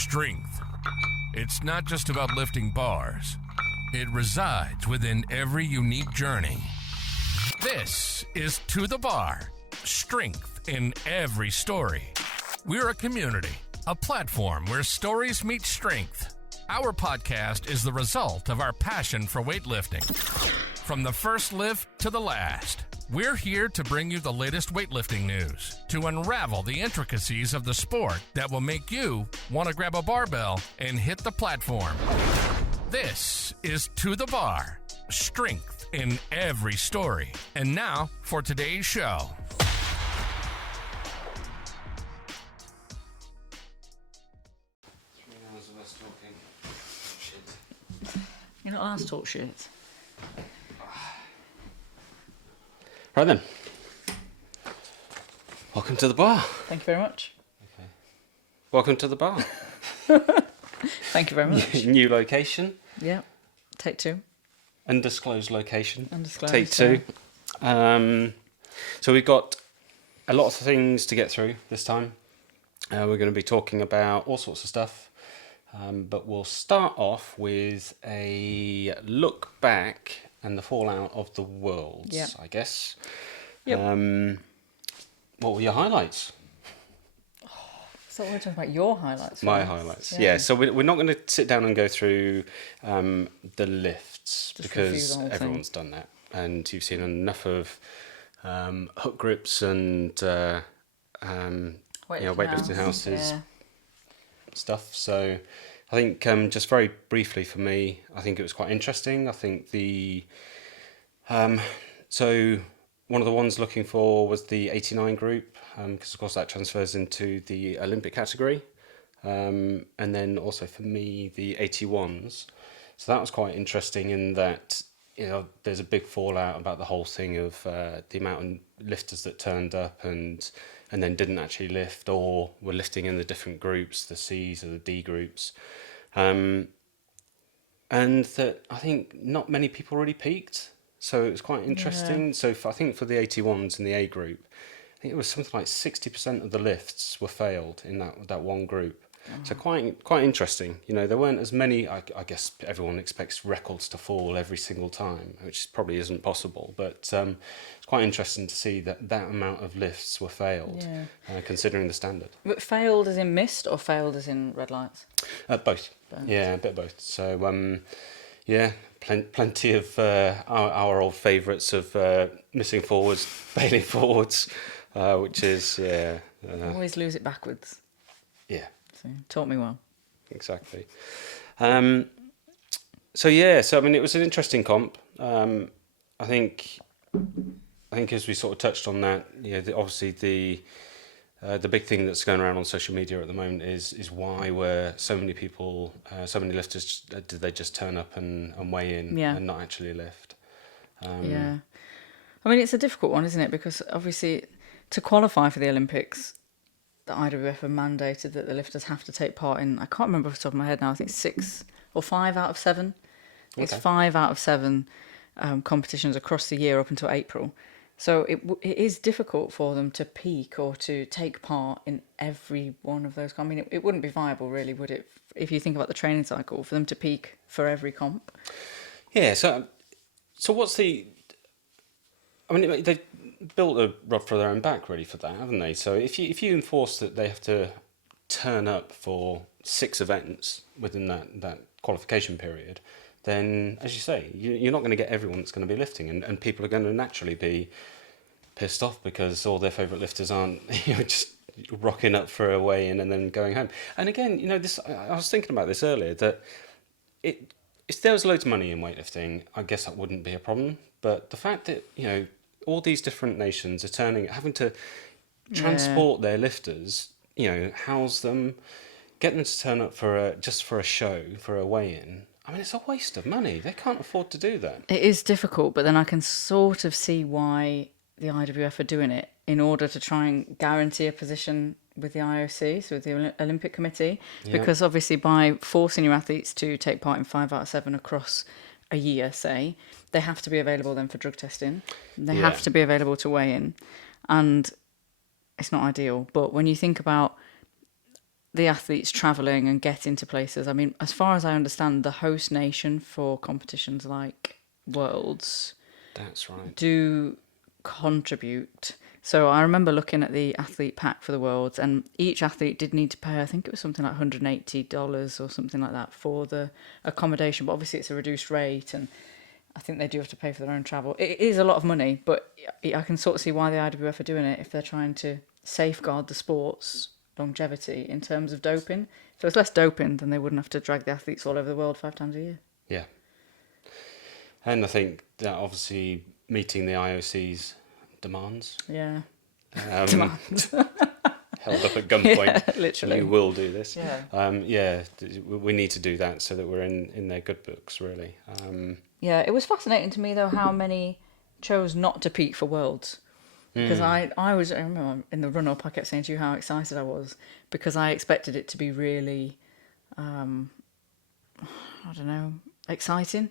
Strength. It's not just about lifting bars. It resides within every unique journey. This is To The Bar. Strength in every story. We're a community, a platform where stories meet strength. Our podcast is the result of our passion for weightlifting. From the first lift to the last, we're here to bring you the latest weightlifting news, to unravel the intricacies of the sport that will make you want to grab a barbell and hit the platform. This is To The Bar. Strength in every story. And now for today's show. You're not allowed to talk shit. Right then. Welcome to the bar. Thank you very much. Okay. Welcome to the bar. Thank you very much. New location. Yeah. Take two. Undisclosed location. Undisclosed. Take two. So we've got a lot of things to get through this time. We're going to be talking about all sorts of stuff. But we'll start off with a look back and the fallout of the Worlds, I guess. Yep. What were your highlights? So we're talking about your highlights. My highlights, yeah. So we're not going to sit down and go through the lifts, Just because everyone's done that. And you've seen enough of hook grips and weightlifting houses stuff. So I think just very briefly for me, I think it was quite interesting. I think the so one of the ones looking for was the 89 group, because of course that transfers into the Olympic category, and then also for me the 81s. So that was quite interesting in that, you know, there's a big fallout about the whole thing of the amount of lifters that turned up and then didn't actually lift, or were lifting in the different groups, the C's or the D groups. And that I think not many people really peaked. So it was quite interesting. Yeah. So I think for the 81s in the A group, I think it was something like 60% of the lifts were failed in that one group. So quite interesting. You know, there weren't as many. I guess everyone expects records to fall every single time, which probably isn't possible. But it's quite interesting to see that amount of lifts were failed, considering the standard. But failed as in missed, or failed as in red lights? Both. Yeah, a bit of both. So plenty of our old favourites of missing forwards, failing forwards, which is always lose it backwards. Yeah. So, taught me well. Exactly. So I mean, it was an interesting comp. I think as we sort of touched on that, obviously the big thing that's going around on social media at the moment is why were so many people, so many lifters, did they just turn up and weigh in and not actually lift? I mean, it's a difficult one, isn't it? Because obviously to qualify for the Olympics, the IWF have mandated that the lifters have to take part in, I can't remember off the top of my head now, I think 6 or 5 out of 7. Okay. It's 5 out of 7 competitions across the year up until April. So it is difficult for them to peak or to take part in every one of those. I mean, it wouldn't be viable, really, would it? If you think about the training cycle, for them to peak for every comp. Yeah. So what's the? I mean, they built a rod for their own back, really, for that, haven't they? So if you enforce that they have to turn up for 6 events within that qualification period, then, as you say, you're not going to get everyone that's going to be lifting, and people are going to naturally be pissed off because all their favourite lifters aren't just rocking up for a weigh-in and then going home. And again, I was thinking about this earlier, that if there was loads of money in weightlifting, I guess that wouldn't be a problem. But the fact that, all these different nations are having to transport their lifters, house them, get them to turn up just for a show, for a weigh-in. I mean, it's a waste of money. They can't afford to do that. It is difficult, but then I can sort of see why the IWF are doing it, in order to try and guarantee a position with the IOC, so with the Olympic Committee, because obviously by forcing your athletes to take part in 5 out of 7 across a year, say, they have to be available then for drug testing. They have to be available to weigh in. And it's not ideal. But when you think about the athletes travelling and getting to places. I mean, as far as I understand, the host nation for competitions like Worlds That's right. do contribute. So I remember looking at the athlete pack for the Worlds, and each athlete did need to pay, I think it was something like $180 or something like that for the accommodation. But obviously it's a reduced rate, and I think they do have to pay for their own travel. It is a lot of money, but I can sort of see why the IWF are doing it if they're trying to safeguard the sport's longevity in terms of doping. If there was less doping, then they wouldn't have to drag the athletes all over the world 5 times a year. Yeah. And I think that obviously meeting the IOC's demands. Yeah. Demands. Held up at gunpoint. Yeah, literally. You will do this. Yeah. We need to do that so that we're in their good books, really. Yeah, it was fascinating to me, though, how many chose not to peak for Worlds. Because I remember in the run-up, I kept saying to you how excited I was, because I expected it to be really, I don't know, exciting.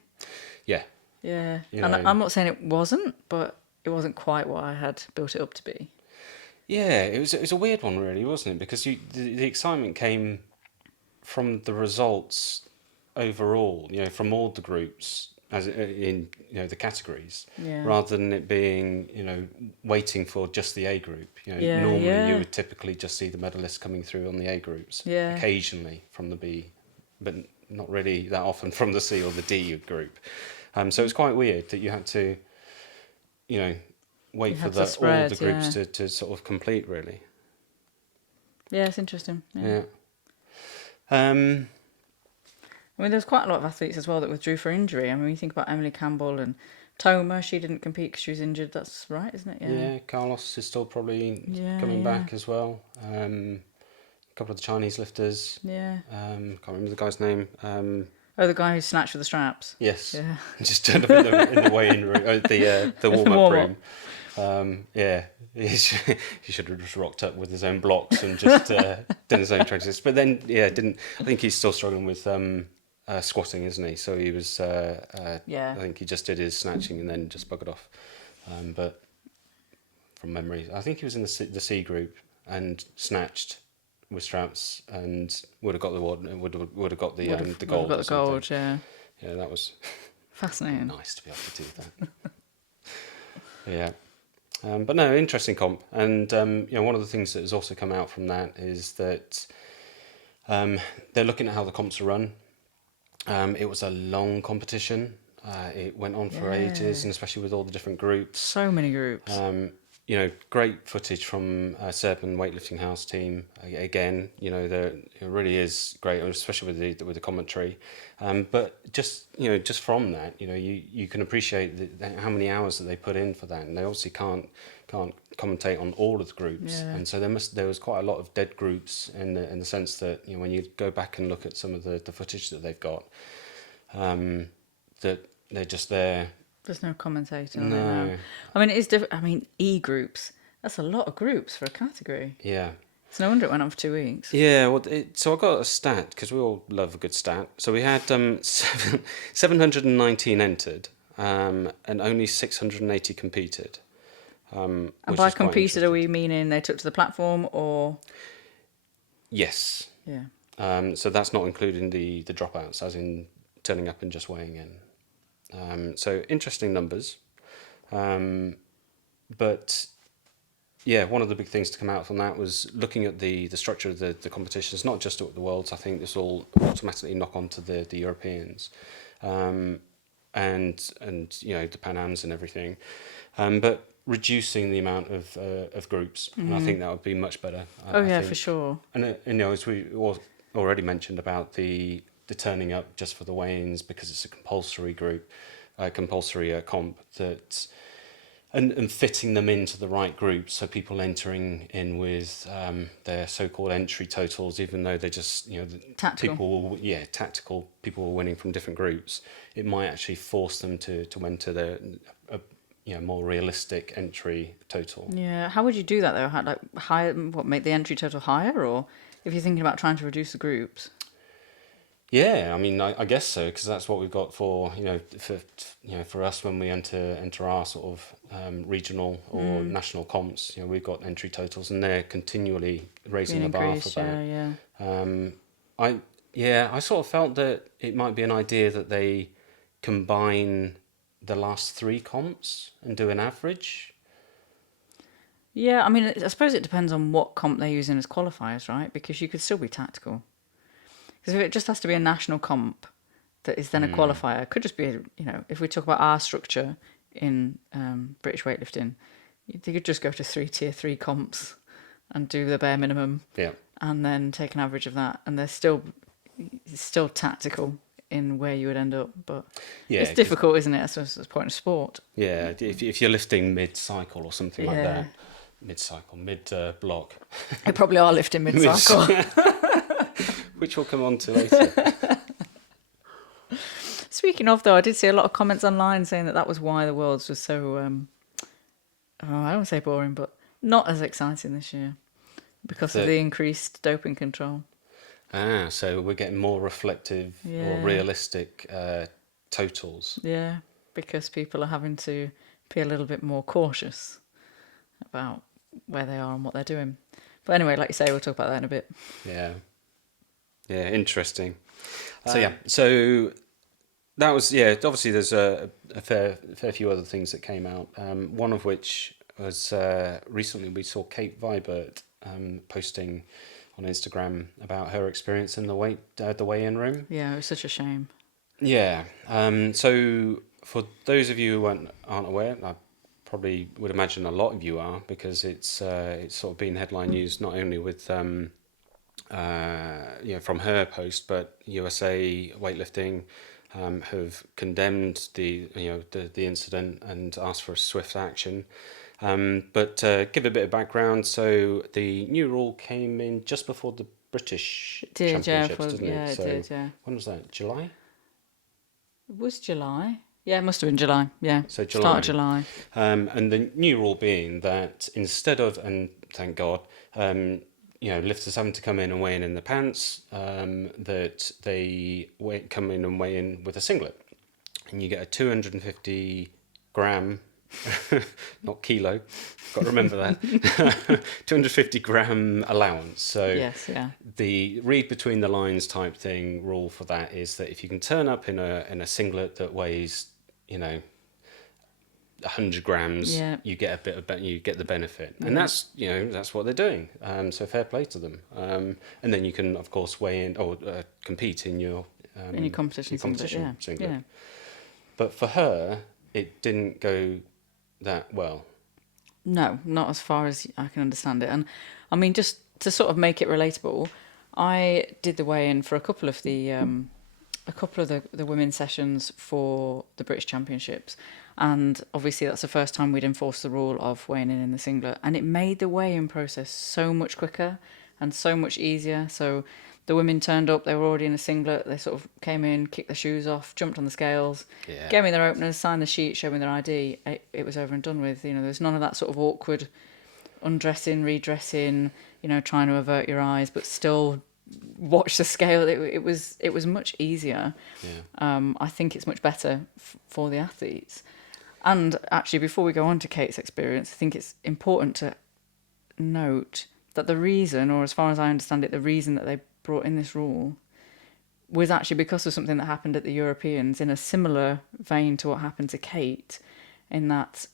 Yeah. Yeah. You And know, I'm not saying it wasn't, but it wasn't quite what I had built it up to be. yeah, it was a weird one, really, wasn't it? Because the excitement came from the results overall, from all the groups, as in the categories, Yeah. rather than it being waiting for just the A group. Yeah, Normally yeah. you would typically just see the medalists coming through on the A groups, Yeah. occasionally from the B, but not really that often from the C or the D group. So it's quite weird that you had to, wait for had to all spread, the groups yeah. to sort of complete, really. Yeah, it's interesting. Yeah. I mean, there's quite a lot of athletes as well that withdrew for injury. I mean, you think about Emily Campbell and Toma, she didn't compete because she was injured. That's right, isn't it? Yeah, Carlos is still probably Yeah, coming yeah. back as well. A couple of the Chinese lifters. Yeah. Can't remember the guy's name. Oh, the guy who snatched with the straps. Yes. Yeah. Just turned up in the weigh-in room, the warm-up warm-up. room. Yeah, he should have just rocked up with his own blocks and just done his own tricks. But then, didn't. I think he's still struggling with squatting, isn't he? So he was. Yeah. I think he just did his snatching and then just buggered off. But from memory, I think he was in the C group and snatched with straps and would have got the gold. Would have Got got the the gold. gold, yeah. Yeah, that was Fascinating. nice to be able to do that. Yeah. But no, interesting comp. And, one of the things that has also come out from that is that they're looking at how the comps are run. It was a long competition. It went on for ages, and especially with all the different groups. So many groups. Great footage from Seb and Weightlifting House team. Again, it really is great, especially with the commentary. But just from that, you can appreciate how many hours that they put in for that, and they obviously can't commentate on all of the groups, Yeah. and so there was quite a lot of dead groups in the sense that when you go back and look at some of the footage that they've got, that they're just there. There's no commentator on it No. now. I mean, it is different. I mean, E groups. That's a lot of groups for a category. Yeah. It's no wonder it went on for 2 weeks. Yeah, well, so I got a stat, because we all love a good stat. So we had 719 entered, and only 680 competed. And which by is quite competed, are interesting. we meaning they took to the platform or? Yes. Yeah. So that's not including the dropouts, as in turning up and just weighing in. So interesting numbers. But yeah, one of the big things to come out from that was looking at the structure of the competitions, not just at the Worlds. I think this will automatically knock on to the Europeans, and the Pan Ams and everything. But reducing the amount of groups, and I think that would be much better. Oh, I yeah, think. for sure. And as we already mentioned about the turning up just for the weigh-ins, because it's a compulsory group, compulsory comp, that and fitting them into the right groups, so people entering in with their so-called entry totals, even though they're just Tactical. tactical people were winning from different groups, it might actually force them to enter the more realistic entry total. Yeah. How would you do that though? Make the entry total higher, or if you're thinking about trying to reduce the groups? Yeah, I mean, I guess so, because that's what we've got for for us when we enter our sort of regional or national comps. We've got entry totals, and they're continually raising the Being bar increased, for that. yeah. I sort of felt that it might be an idea that they combine the last 3 comps and do an average. Yeah, I mean, I suppose it depends on what comp they're using as qualifiers, right? Because you could still be tactical. Because if it just has to be a national comp that is then a qualifier, it could just be, you know, if we talk about our structure in British weightlifting, you could just go to 3 tier 3 comps and do the bare minimum, Yeah. and then take an average of that, and it's still tactical in where you would end up. But Yeah, it's difficult, isn't it? That's the point of sport. Yeah, if you're lifting mid-cycle or something like Yeah. that, mid-cycle, mid-block, They probably are lifting mid-cycle. which we'll come on to later. Speaking of, though, I did see a lot of comments online saying that was why the Worlds was so, I don't want to say boring, but not as exciting this year because of the increased doping control. So we're getting more reflective or Yeah. realistic totals. Yeah, because people are having to be a little bit more cautious about where they are and what they're doing. But anyway, like you say, we'll talk about that in a bit. Yeah. Yeah, interesting. So that was, obviously there's a fair few other things that came out. One of which was recently we saw Kate Vibert posting on Instagram about her experience in the weigh-in room. Yeah, it was such a shame. Yeah. So for those of you who aren't aware, I probably would imagine a lot of you are, because it's sort of been headline news not only with from her post, but USA Weightlifting have condemned the incident and asked for a swift action. But give a bit of background. So the new rule came in just before the British Championships, didn't it? Yeah, it did, yeah. When was that? July? It was July. Yeah, it must have been July. Yeah, So July. Start of July. And the new rule being that instead of, and thank God, lifters having to come in and weigh in the pants, that they come in and weigh in with a singlet. And you get a 250 gram, not kilo, got to remember that, 250 gram allowance. So Yes, yeah. the read between the lines type thing rule for that is that if you can turn up in a singlet that weighs, 100 grams, Yeah. you get you get the benefit, and that's what they're doing. So fair play to them. And then you can of course weigh in or compete in your competition singlet, singlet. yeah. But for her, it didn't go that well. No, not as far as I can understand it. And I mean, just to sort of make it relatable, I did the weigh-in for a couple of the women's sessions for the British Championships, and obviously that's the first time we'd enforced the rule of weighing in the singlet, and it made the weigh-in process so much quicker and so much easier. So the women turned up, they were already in a singlet, they sort of came in, kicked their shoes off, jumped on the scales, gave me their openers, signed the sheet, showed me their ID. It was over and done with. There's none of that sort of awkward undressing, redressing, trying to avert your eyes, but still watch the scale. It was much easier. Yeah. I think it's much better for the athletes. And actually, before we go on to Kate's experience, I think it's important to note that the reason, or as far as I understand it, the reason that they brought in this rule was actually because of something that happened at the Europeans in a similar vein to what happened to Kate, in that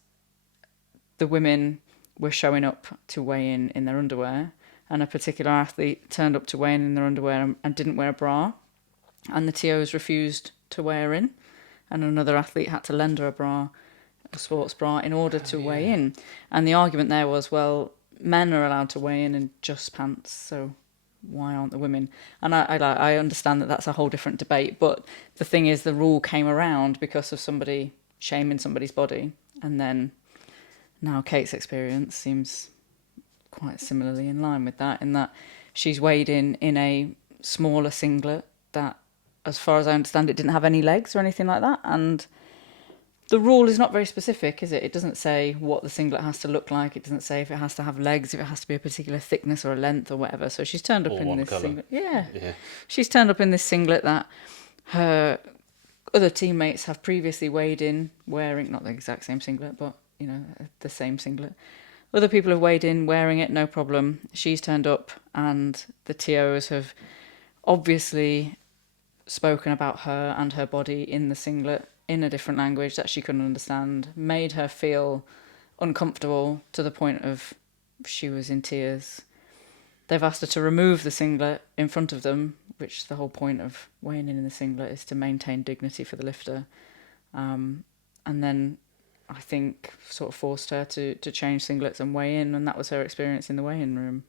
the women were showing up to weigh in their underwear, and a particular athlete turned up to weigh in their underwear and didn't wear a bra, and the TOs refused to weigh her in, and another athlete had to lend her a sports bra in order to weigh in. And the argument there was, well, men are allowed to weigh in just pants, so why aren't the women? And I understand that that's a whole different debate, but the thing is, the rule came around because of somebody shaming somebody's body, and then now Kate's experience seems quite similarly in line with that, in that she's weighed in a smaller singlet that, as far as I understand it, didn't have any legs or anything like that. And the rule is not very specific, is it? It doesn't say what the singlet has to look like. It doesn't say if it has to have legs, if it has to be a particular thickness or a length or whatever. So she's turned up in this singlet. Yeah. She's turned up in this singlet that her other teammates have previously weighed in wearing, not the exact same singlet, but, the same singlet. Other people have weighed in wearing it, no problem. She's turned up and the TOs have obviously spoken about her and her body in the singlet in a different language that she couldn't understand, made her feel uncomfortable to the point of she was in tears. They've asked her to remove the singlet in front of them, which the whole point of weighing in the singlet is to maintain dignity for the lifter. And then I think sort of forced her to change singlets and weigh in, and that was her experience in the weigh-in room.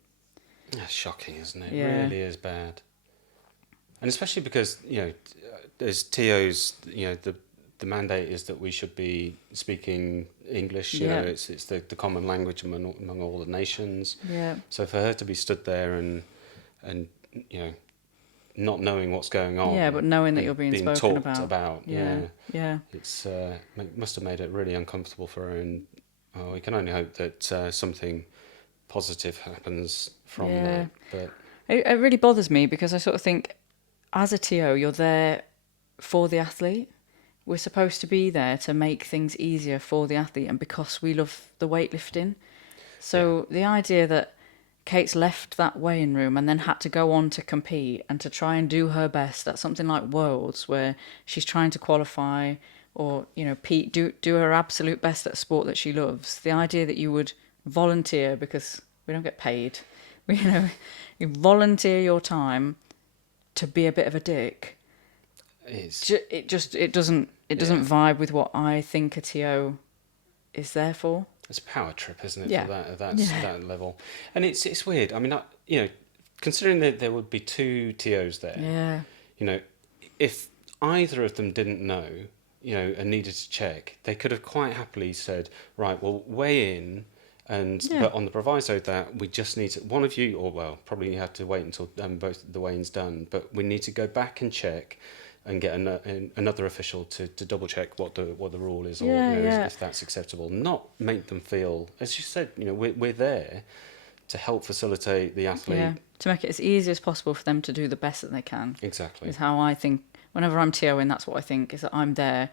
That's shocking, isn't it? Yeah. It really is bad. And especially because, as TOs, the mandate is that we should be speaking English. It's the common language among all the nations. Yeah. So for her to be stood there and not knowing what's going on. Yeah, but knowing that you're being spoken talked about. Yeah. It's must have made it really uncomfortable for her, and we can only hope that something positive happens from that. But it really bothers me because I sort of think, as a TO, you're there for the athlete. We're supposed to be there to make things easier for the athlete, and because we love the weightlifting. So the idea that Kate's left that weighing room and then had to go on to compete and to try and do her best at something like Worlds, where she's trying to qualify or, do her absolute best at a sport that she loves. The idea that you would volunteer, because we don't get paid, you volunteer your time to be a bit of a dick. It doesn't vibe with what I think a TO is there for. It's a power trip, isn't it? Yeah. For that level, and it's weird. I mean, considering that there would be two TOs there. Yeah. If either of them didn't know, and needed to check, they could have quite happily said, right, well, weigh in. But on the proviso that we just need to, one of you, or well, probably you have to wait until both the weigh-ins done, but we need to go back and check and get another official to double check what the rule is, or if that's acceptable. Not make them feel, as you said, we're there to help facilitate the athlete. Yeah, to make it as easy as possible for them to do the best that they can. Exactly. Is how I think. Whenever I'm TOing, that's what I think, is that I'm there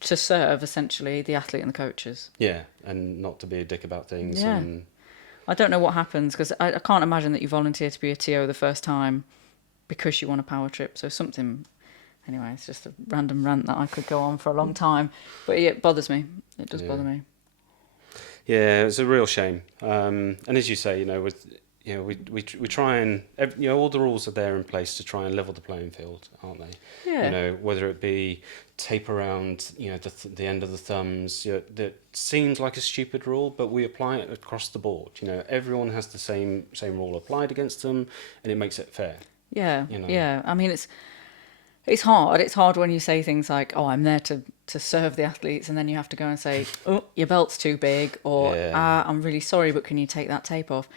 to serve, essentially, the athlete and the coaches. Yeah, and not to be a dick about things. Yeah. And I don't know what happens, because I can't imagine that you volunteer to be a TO the first time because you want a power trip. So something... Anyway, it's just a random rant that I could go on for a long time. But it bothers me. It does bother me. Yeah, it's a real shame. And as you say, we try and all the rules are there in place to try and level the playing field, aren't they? Yeah. Whether it be tape around the end of the thumbs, that seems like a stupid rule, but we apply it across the board. Everyone has the same rule applied against them, and it makes it fair. Yeah. Yeah. I mean, it's hard. It's hard when you say things like, "Oh, I'm there to serve the athletes," and then you have to go and say, "Oh, your belt's too big," or "I'm really sorry, but can you take that tape off?"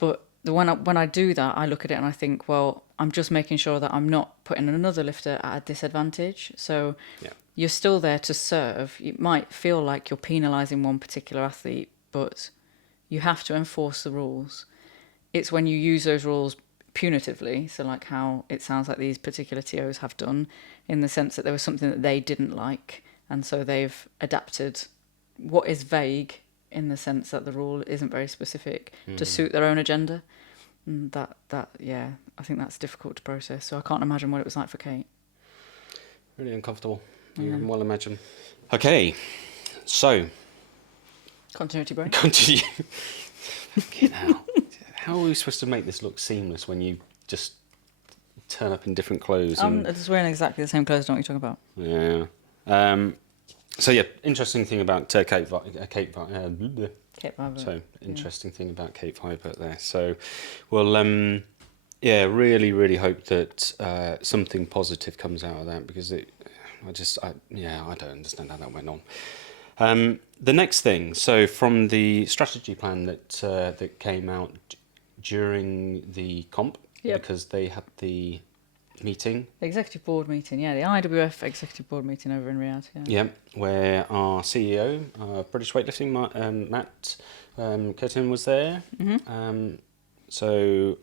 But when I do that, I look at it and I think, well, I'm just making sure that I'm not putting another lifter at a disadvantage. So you're still there to serve. It might feel like you're penalising one particular athlete, but you have to enforce the rules. It's when you use those rules punitively, so like how it sounds like these particular TOs have done, in the sense that there was something that they didn't like, and so they've adapted what is vague in the sense that the rule isn't very specific to suit their own agenda. And that I think that's difficult to process. So I can't imagine what it was like for Kate. Really uncomfortable. You can well imagine. Okay, so Continuity break. continue. How are we supposed to make this look seamless when you just turn up in different clothes? I'm just wearing exactly the same clothes. Don't you talk about? Yeah. Interesting thing about Kate Vibert. Kate Vibert. So interesting thing about Kate Vibert there. So, well, really, really hope that something positive comes out of that, because I don't understand how that went on. The next thing, so from the strategy plan that came out during the comp, because they had the meeting. The executive board meeting, the IWF executive board meeting over in Riyadh. Yeah, where our CEO, British Weightlifting, Matt Curtin, was there. Mm-hmm. So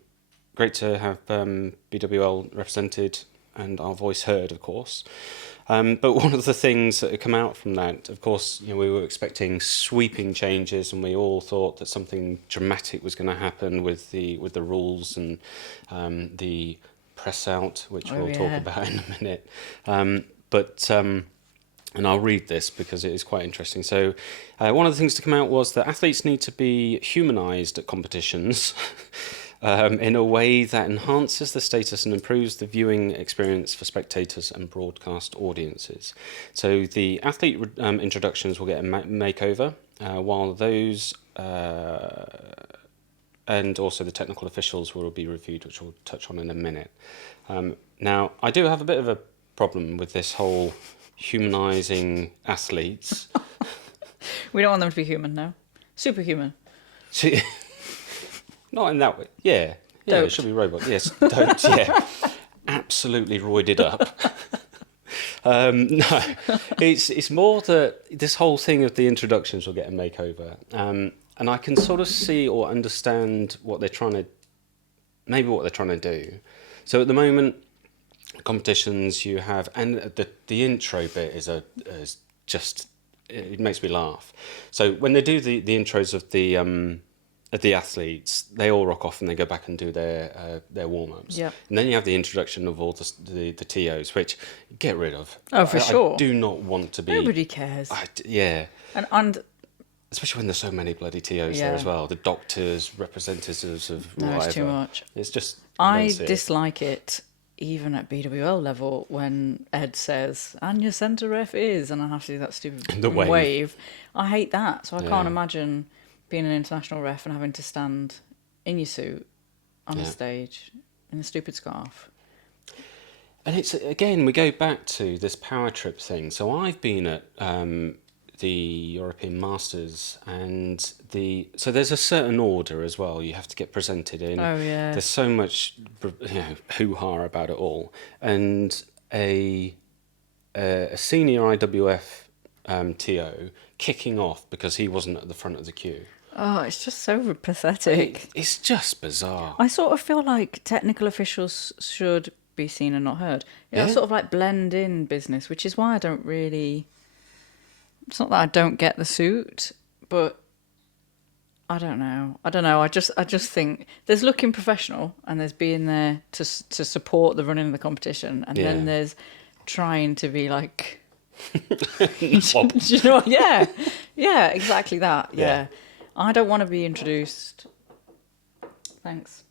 great to have BWL represented and our voice heard, of course. But one of the things that had come out from that, of course, we were expecting sweeping changes, and we all thought that something dramatic was going to happen with the rules and the press out, which we'll talk about in a minute. And I'll read this because it is quite interesting. So one of the things to come out was that athletes need to be humanised at competitions in a way that enhances the status and improves the viewing experience for spectators and broadcast audiences. So the athlete introductions will get a makeover, while those and also the technical officials will be reviewed, which we'll touch on in a minute. Now, I do have a bit of a problem with this whole humanising athletes. We don't want them to be human, no. Superhuman. Not in that way. Yeah, it should be robot. Yes, don't. Yeah, absolutely roided up. No, it's more that this whole thing of the introductions will get a makeover, and I can sort of see or understand what they're trying to do. So at the moment, competitions you have, and the intro bit is just it makes me laugh. So when they do the intros of the athletes, they all rock off and they go back and do their warm-ups. Yep. And then you have the introduction of all the TOs, which get rid of. Oh, for sure. I do not want to be... Nobody cares. Yeah. And especially when there's so many bloody TOs there as well. The doctors, representatives of whatever. It's too much. It's just... I dislike it even at BWL level when Ed says, and your centre ref is, and I have to do that stupid wave. I hate that. So I can't imagine being an international ref and having to stand in your suit on a stage in a stupid scarf. And it's, again, we go back to this power trip thing. So I've been at the European Masters, and so there's a certain order as well you have to get presented in. Oh, yeah. There's so much hoo-ha about it all. And a senior IWF TO kicking off because he wasn't at the front of the queue. Oh, it's just so pathetic. It's just bizarre. I sort of feel like technical officials should be seen and not heard. It's sort of like blend in business, which is why I don't really... It's not that I don't get the suit, but I don't know. I just think there's looking professional and there's being there to support the running of the competition, and then there's trying to be like... Do you know what? Yeah, exactly that. Yeah. I don't want to be introduced. Thanks,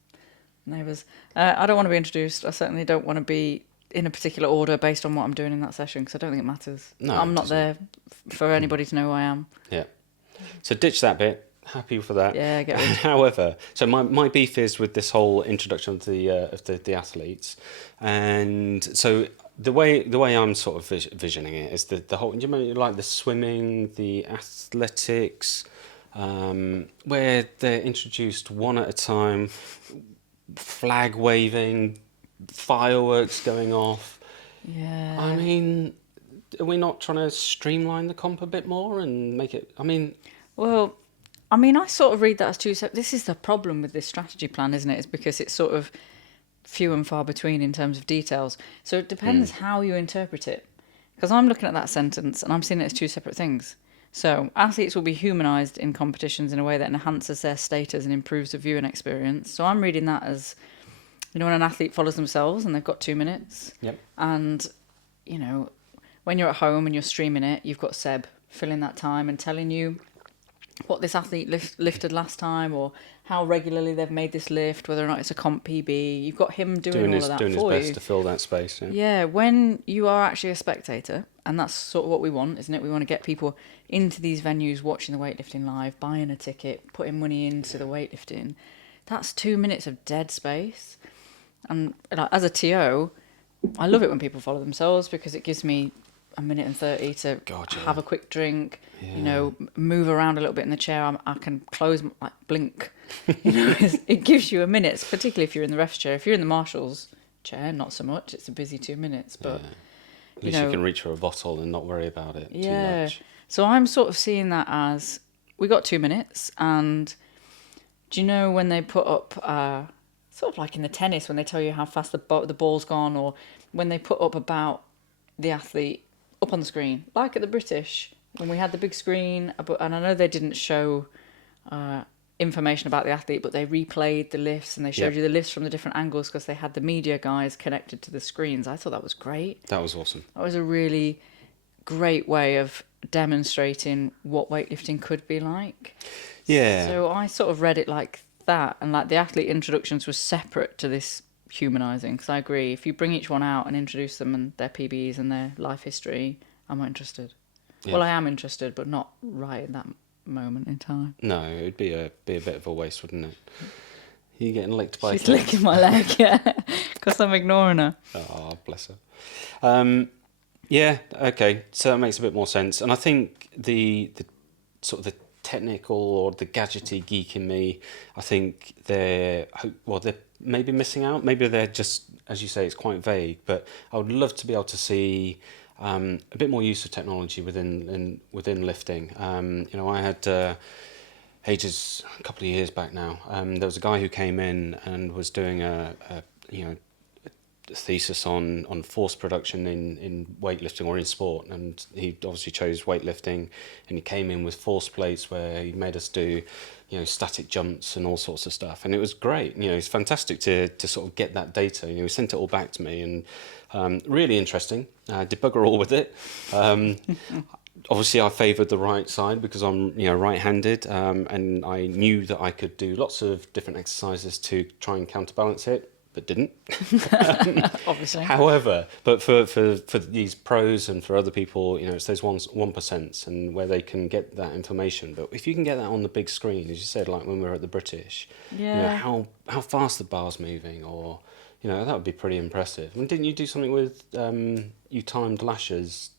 neighbours. I don't want to be introduced. I certainly don't want to be in a particular order based on what I'm doing in that session, because I don't think it matters. No, I'm not there for anybody to know who I am. Yeah. So ditch that bit. Happy for that. Yeah, get rid. However, so my beef is with this whole introduction of the athletes, and so the way I'm sort of visioning it is the whole, you know, like the swimming, the athletics, where they're introduced one at a time, flag waving, fireworks going off. Yeah. I mean, are we not trying to streamline the comp a bit more and make it... Well, I sort of read that as two separate... This is the problem with this strategy plan, isn't it? It's because it's sort of few and far between in terms of details. So it depends how you interpret it. Because I'm looking at that sentence and I'm seeing it as two separate things. So athletes will be humanised in competitions in a way that enhances their status and improves the viewing experience. So I'm reading that as... You know, when an athlete follows themselves and they've got 2 minutes, and, you know, when you're at home and you're streaming it, you've got Seb filling that time and telling you what this athlete lifted last time, or how regularly they've made this lift, whether or not it's a comp PB. You've got him doing all of that for you. Doing his best to fill that space. Yeah, when you are actually a spectator, and that's sort of what we want, isn't it? We want to get people into these venues watching the weightlifting live, buying a ticket, putting money into the weightlifting. That's 2 minutes of dead space. And like, as a TO, I love it when people follow themselves, because it gives me a minute and 30 to have a quick drink, you know, move around a little bit in the chair. I can close, like, blink. You know, it gives you a minute, particularly if you're in the ref's chair. If you're in the marshal's chair, not so much. It's a busy 2 minutes, but at least you can reach for a bottle and not worry about it too much. So I'm sort of seeing that as, we got 2 minutes, and do you know when they put up sort of like in the tennis, when they tell you how fast the ball's gone, or when they put up about the athlete up on the screen, like at the British when we had the big screen. And I know they didn't show information about the athlete, but they replayed the lifts and they showed you the lifts from the different angles because they had the media guys connected to the screens. I thought that was great. That was awesome. That was a really great way of demonstrating what weightlifting could be like. Yeah. So I sort of read it like that, and like the athlete introductions were separate to this humanising, because I agree, if you bring each one out and introduce them and their PBs and their life history, I'm not interested. Yeah. Well, I am interested, but not right in that moment in time. No, it would be a bit of a waste, wouldn't it? You getting licked by She's licking my leg, yeah, because I'm ignoring her. Oh, bless her. Yeah, okay, so that makes a bit more sense. And I think the sort of the technical or the gadgety geek in me, I think they're maybe missing out. Maybe they're just, as you say, it's quite vague. But I would love to be able to see a bit more use of technology within lifting. I had a couple of years back now. There was a guy who came in and was doing a thesis on force production in weightlifting or in sport, and he obviously chose weightlifting, and he came in with force plates where he made us do static jumps and all sorts of stuff, and it was great. It's fantastic to sort of get that data. He sent it all back to me, and really interesting. Did bugger all with it. Obviously I favoured the right side because I'm right-handed, and I knew that I could do lots of different exercises to try and counterbalance it, but didn't. Obviously. However, but for these pros and for other people, it's those 1%, and where they can get that information. But if you can get that on the big screen, as you said, like when we were at the British, how fast the bar's moving, or that would be pretty impressive. And didn't you do something with you timed lashes?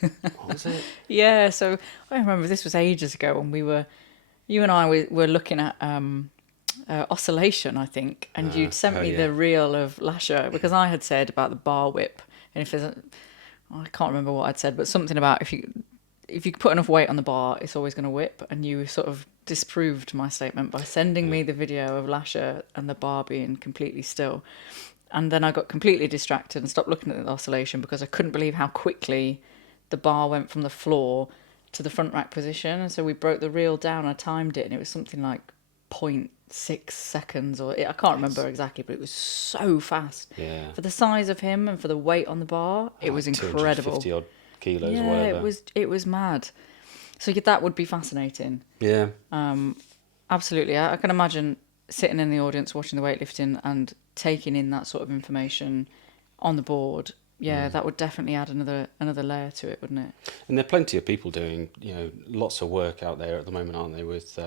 What was it? Yeah, so I remember this was ages ago when you and I were looking at oscillation, I think, and you'd sent me the reel of Lasher, because I had said about the bar whip, and if there's I can't remember what I'd said, but something about if you put enough weight on the bar, it's always going to whip, and you sort of disproved my statement by sending me the video of Lasher and the bar being completely still. And then I got completely distracted and stopped looking at the oscillation because I couldn't believe how quickly the bar went from the floor to the front rack position. And so we broke the reel down, I timed it, and it was something like 0.6 seconds, or I can't remember exactly, but it was so fast. Yeah. For the size of him and for the weight on the bar, it was incredible. 250 odd kilos or whatever. It was mad. So that would be fascinating. Yeah. Absolutely. I can imagine sitting in the audience watching the weightlifting and taking in that sort of information on the board. Yeah, that would definitely add another layer to it, wouldn't it? And there are plenty of people doing, lots of work out there at the moment, aren't they, with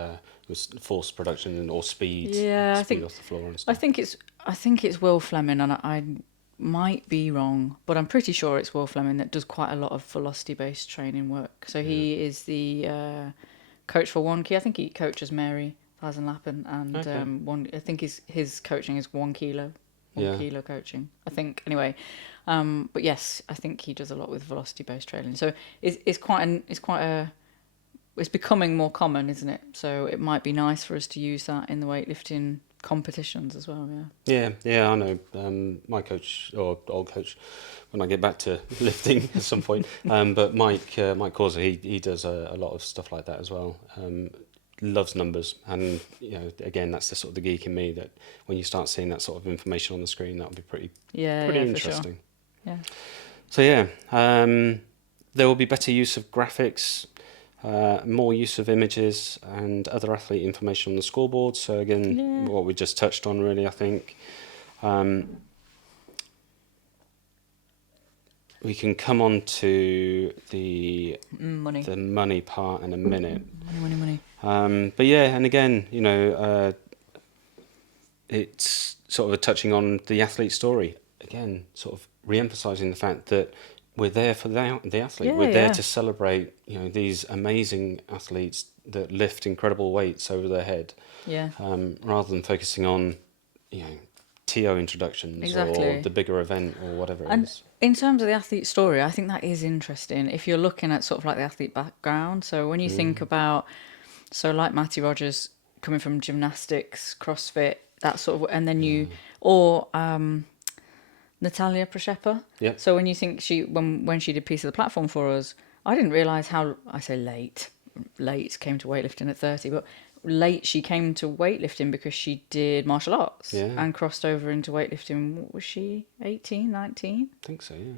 force production or speed, speed off the floor and stuff. I think it's Will Fleming, and I might be wrong, but I'm pretty sure it's Will Fleming that does quite a lot of velocity-based training work. So he is the coach for One Key. I think he coaches Mary Lappen, and I think his coaching is 1 kilo. 1 kilo coaching, I think. Anyway, but yes, I think he does a lot with velocity-based training. So it's becoming more common, isn't it? So it might be nice for us to use that in the weightlifting competitions as well. Yeah, I know. My coach, or old coach, when I get back to lifting at some point. But Mike Causer, he does a lot of stuff like that as well. Loves numbers, and again, that's the sort of the geek in me, that when you start seeing that sort of information on the screen, that would be pretty interesting. For sure. So there will be better use of graphics, more use of images and other athlete information on the scoreboard. So again, what we just touched on, really, I think. We can come on to the money part in a minute. Money. But and again, it's sort of touching on the athlete story. Again, sort of re-emphasising the fact that we're there for the athlete. We're there to celebrate, these amazing athletes that lift incredible weights over their head. Yeah. Rather than focusing on, TO introductions or the bigger event or whatever it is. In terms of the athlete story, I think that is interesting if you're looking at sort of like the athlete background. So when you think about, like Matty Rogers coming from gymnastics, CrossFit, that sort of, and then Natalia Proshepa. Yep. So when you think when she did Piece of the Platform for us, I didn't realise how, I say late came to weightlifting at 30, but late she came to weightlifting because she did martial arts and crossed over into weightlifting. What was she, 18, 19? I think so, yeah.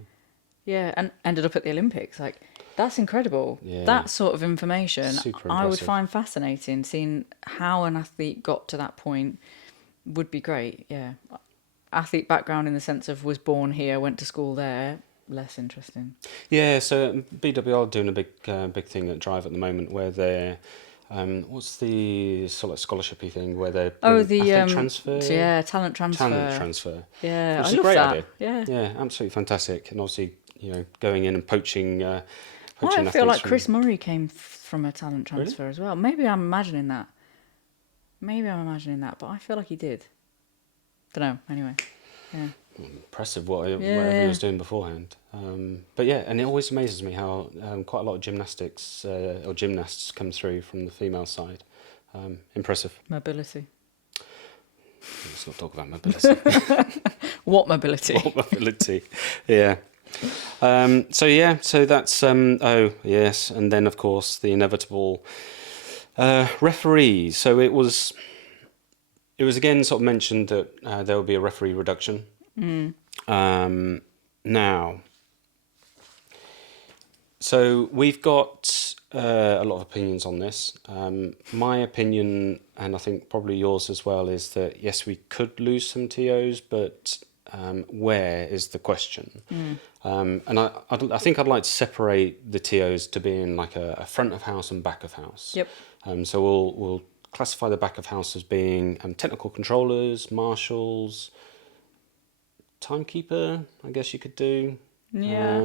Yeah, and ended up at the Olympics. Like, that's incredible. Yeah. That sort of information Super I would impressive. find fascinating. Seeing how an athlete got to that point would be great. Yeah. Athlete background in the sense of was born here, went to school there, less interesting. Yeah, so BWL are doing a big thing at Drive at the moment where they're, what's the sort of scholarshipy thing where they're The athlete transfer? yeah, talent transfer. Talent transfer. Yeah, Which I is a love great that. idea. Yeah. Yeah, absolutely fantastic. And obviously, going in and poaching I feel athletes like from- Chris Murray came from a talent transfer as well. Maybe I'm imagining that. But I feel like he did. Don't know. Anyway, yeah. Impressive whatever he was doing beforehand. But yeah, and it always amazes me how quite a lot of gymnastics or gymnasts come through from the female side. Impressive. Mobility. Let's not talk about mobility. What mobility? What mobility? Yeah. So that's oh yes, and then of course the inevitable referees. So it was again sort of mentioned that there will be a referee reduction. Now, so we've got a lot of opinions on this. My opinion, and I think probably yours as well, is that yes, we could lose some TOs, but where is the question? And I think I'd like to separate the TOs to being like a front of house and back of house. Yep. So we'll classify the back of house as being technical controllers, marshals, timekeeper, I guess you could do. Yeah.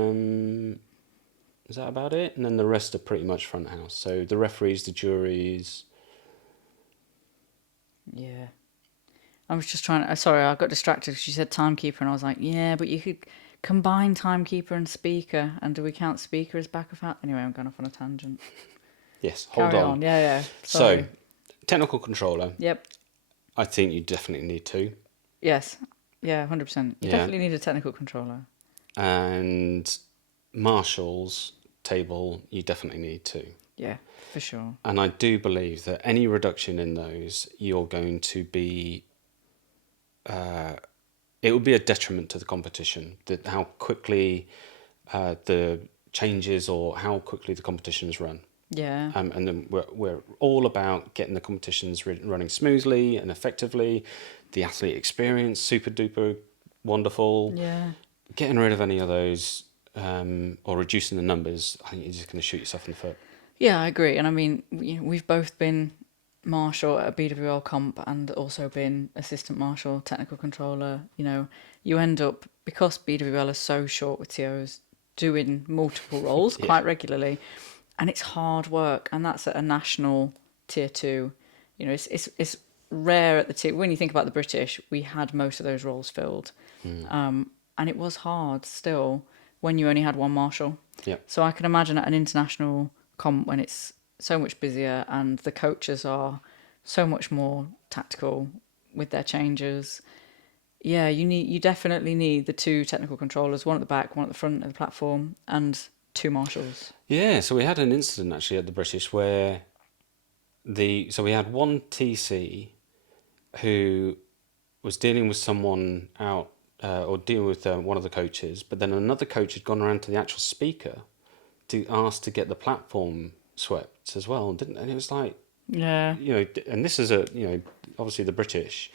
Is that about it? And then the rest are pretty much front house. So the referees, the juries. Yeah. I was just trying to... Sorry, I got distracted because you said timekeeper and I was like, yeah, but you could combine timekeeper and speaker. And do we count speaker as back of house? Anyway, I'm going off on a tangent. Yes, hold Carry on. Yeah. Sorry. So, technical controller. Yep. I think you definitely need two. Yes. Yeah, 100%. You definitely need a technical controller. And marshals table, you definitely need two. Yeah, for sure. And I do believe that any reduction in those, you're going to be... it would be a detriment to the competition, that how quickly the changes or how quickly the competitions run. Yeah. And then we're all about getting the competitions running smoothly and effectively. The athlete experience, super duper wonderful. Yeah. Getting rid of any of those or reducing the numbers, I think you're just going to shoot yourself in the foot. Yeah, I agree. And I mean, we've both been marshal at a BWL comp and also been assistant marshal, technical controller. You end up, because BWL is so short with TOs, doing multiple roles quite regularly. And it's hard work. And that's at a national tier 2. It's rare at the tier. When you think about the British, we had most of those roles filled. And it was hard still when you only had one marshal. Yep. So I can imagine at an international comp when it's so much busier and the coaches are so much more tactical with their changes. Yeah, you definitely need the two technical controllers, one at the back, one at the front of the platform, and two marshals. Yeah, so we had an incident actually at the British where we had one TC who was dealing with someone out or dealing with one of the coaches, but then another coach had gone around to the actual speaker to ask to get the platform swept as well, and it was like, yeah, and this is obviously the British,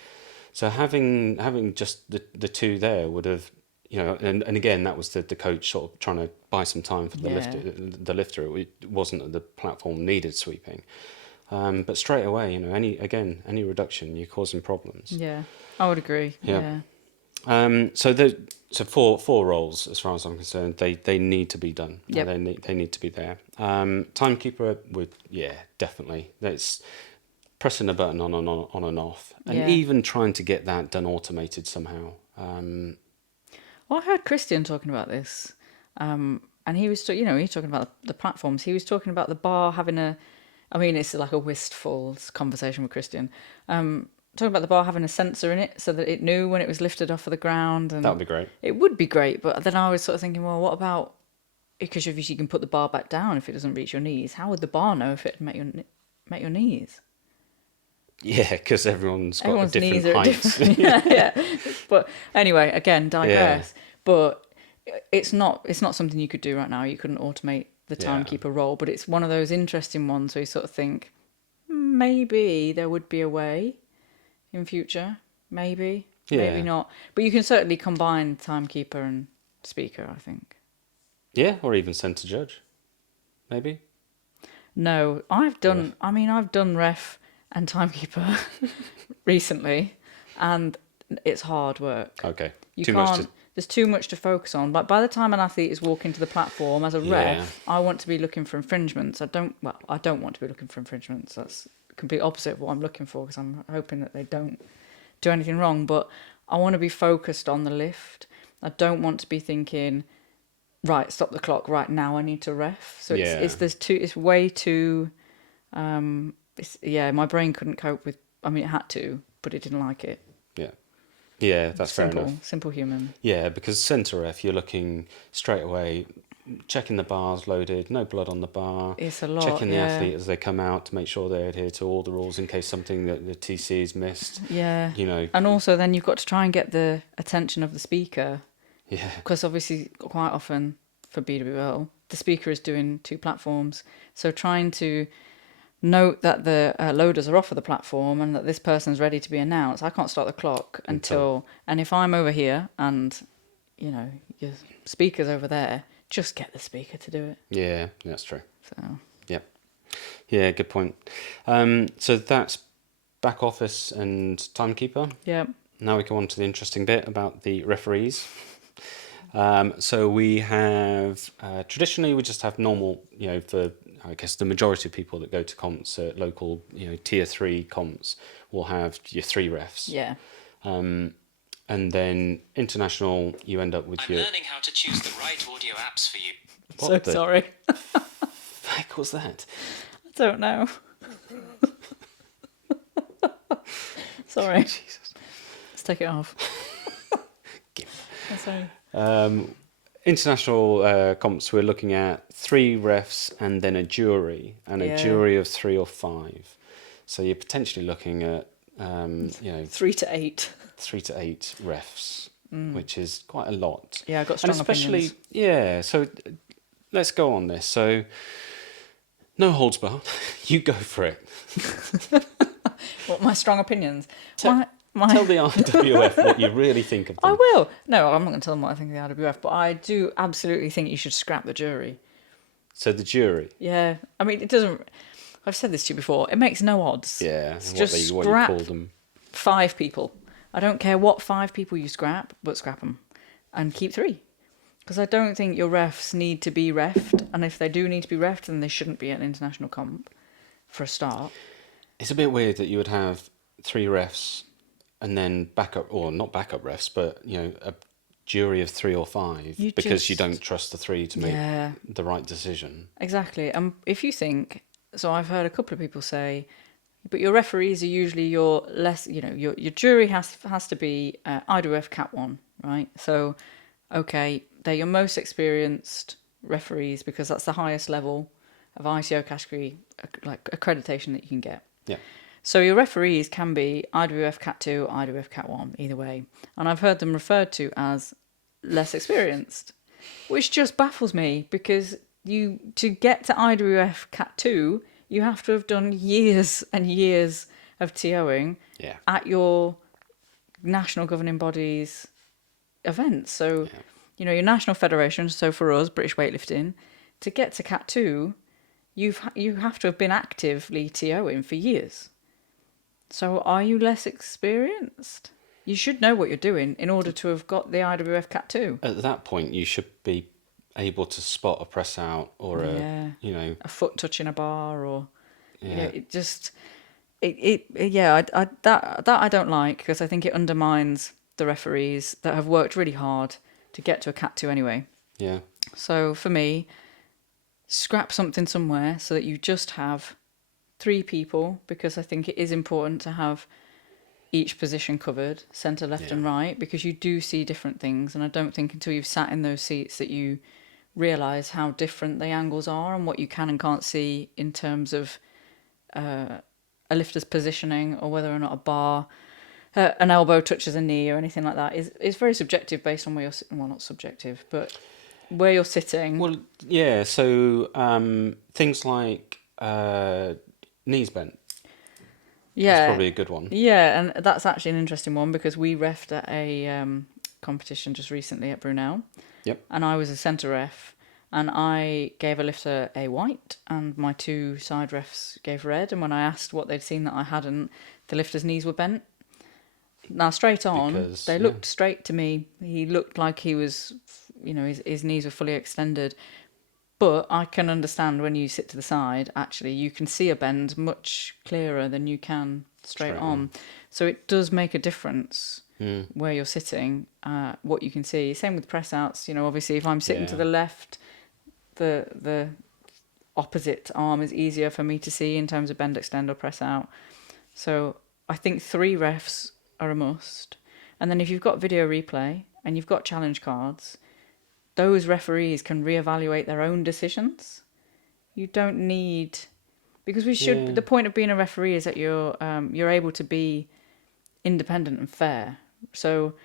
so having just the two there would have, and again that was the coach sort of trying to buy some time for the lifter. It wasn't that the platform needed sweeping, but straight away, any reduction, you're causing problems. Yeah, I would agree. Yeah. So four roles, as far as I'm concerned, they need to be done. Yep. They need to be there. Timekeeper would, definitely. That's pressing a button on and off, and even trying to get that done automated somehow. Well, I heard Christian talking about this, and he was, he's talking about the platforms. He was talking about the bar having it's like a wistful conversation with Christian. talking about the bar having a sensor in it so that it knew when it was lifted off of the ground. And That would be great. it would be great, but then I was sort of thinking, well, what about, because obviously you can put the bar back down if it doesn't reach your knees. How would the bar know if it met your knees? Yeah, because everyone's got a different knees are height. different. Yeah. But anyway, again, digress. Yeah. But it's not something you could do right now. You couldn't automate the timekeeper role, but it's one of those interesting ones where you sort of think maybe there would be a way in future. Maybe not. But you can certainly combine timekeeper and speaker, I think. Yeah, or even centre judge, maybe. No, I've done ref and timekeeper recently, and it's hard work. Okay. There's too much to focus on. But by the time an athlete is walking to the platform as a ref, I want to be looking for infringements. I don't want to be looking for infringements. That's the complete opposite of what I'm looking for, because I'm hoping that they don't do anything wrong. But I want to be focused on the lift. I don't want to be thinking, right, stop the clock, right now I need to ref. So it's way too my brain couldn't cope with, it had to, but it didn't like it. Yeah, that's fair enough. Simple human. Yeah, because centre ref, you're looking straight away, checking the bar's loaded, no blood on the bar. It's a lot. Checking the athlete as they come out to make sure they adhere to all the rules in case something that the TC is missed. Yeah. You know. And also then you've got to try and get the attention of the speaker. Yeah. Because obviously quite often for BWL, the speaker is doing two platforms. So trying to note that the loaders are off of the platform and that this person's ready to be announced. I can't start the clock until... And if I'm over here and, your speaker's over there, just get the speaker to do it. Yeah, that's true. So... Yeah, good point. So that's back office and timekeeper. Yeah. Now we go on to the interesting bit about the referees. So we have... traditionally, we just have normal, for... I guess the majority of people that go to comps at local, tier 3 comps will have your 3 refs. Yeah. And then international, you end up with I'm learning how to choose the right audio apps for you. Sorry. Heck was that? I don't know. Sorry. Jesus. Let's take it off. Sorry. International comps, we're looking at 3 refs and then a jury, and a jury of 3 or 5. So you're potentially looking at 3 to 8. 3 to 8 refs, which is quite a lot. Yeah, I've got strong opinions. So let's go on this. So no holds barred. You go for it. What, my strong opinions? Tell the IWF what you really think of them. I will. No, I'm not going to tell them what I think of the IWF, but I do absolutely think you should scrap the jury. So the jury? Yeah. It doesn't... I've said this to you before. It makes no odds. Yeah, just what you call them. 5 people. I don't care what 5 people you scrap, but scrap them. And keep 3. Because I don't think your refs need to be refed. And if they do need to be refed, then they shouldn't be at an international comp for a start. It's a bit weird that you would have 3 refs and then not backup refs, but, a jury of 3 or 5 because you don't trust the 3 to make the right decision. Exactly. If you think... So I've heard a couple of people say, but your referees are usually your less, your jury has to be IWF Cat 1, right? So, okay, they're your most experienced referees because that's the highest level of ICO category, like accreditation that you can get. Yeah. So your referees can be IWF Cat 2, IWF Cat 1, either way. And I've heard them referred to as less experienced, which just baffles me because to get to IWF Cat 2, you have to have done years and years of TOing at your national governing body's events. So, your national federation, so for us, British Weightlifting, to get to Cat 2, you have to have been actively TOing for years. So are you less experienced? You should know what you're doing in order to have got the IWF Cat 2. At that point, you should be able to spot a press out or a foot touching a bar or that I don't like because I think it undermines the referees that have worked really hard to get to a Cat 2 anyway. Yeah. So for me, scrap something somewhere so that you just have 3 people because I think it is important to have each position covered, centre, left and right, because you do see different things. And I don't think until you've sat in those seats that you realise how different the angles are and what you can and can't see in terms of a lifter's positioning, or whether or not a bar, an elbow touches a knee or anything like that. Is very subjective based on where you're sitting. Well, not subjective, but where you're sitting. Well, yeah, so things like knees bent. Yeah, That's probably a good one. Yeah, and that's actually an interesting one, because we refed at a competition just recently at Brunel. Yep. And I was a centre ref, and I gave a lifter a white, and my two side refs gave red. And when I asked what they'd seen that I hadn't, the lifter's knees were bent. Now, straight on, they looked straight to me. He looked like he was, his knees were fully extended. But I can understand when you sit to the side, actually, you can see a bend much clearer than you can straight on. So it does make a difference where you're sitting, what you can see. Same with press outs. Obviously, if I'm sitting to the left, the opposite arm is easier for me to see in terms of bend, extend or press out. So I think 3 refs are a must. And then if you've got video replay and you've got challenge cards, those referees can reevaluate their own decisions. You don't need, because we should. Yeah. The point of being a referee is that you're able to be independent and fair. So,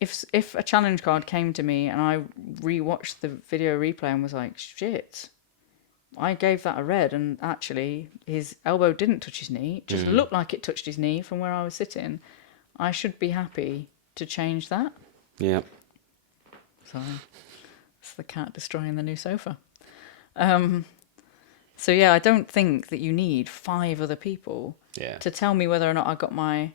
if a challenge card came to me and I rewatched the video replay and was like, shit, I gave that a red, and actually his elbow didn't touch his knee. It just looked like it touched his knee from where I was sitting. I should be happy to change that. Yeah. So. It's the cat destroying the new sofa. So yeah, I don't think that you need 5 other people to tell me whether or not I got my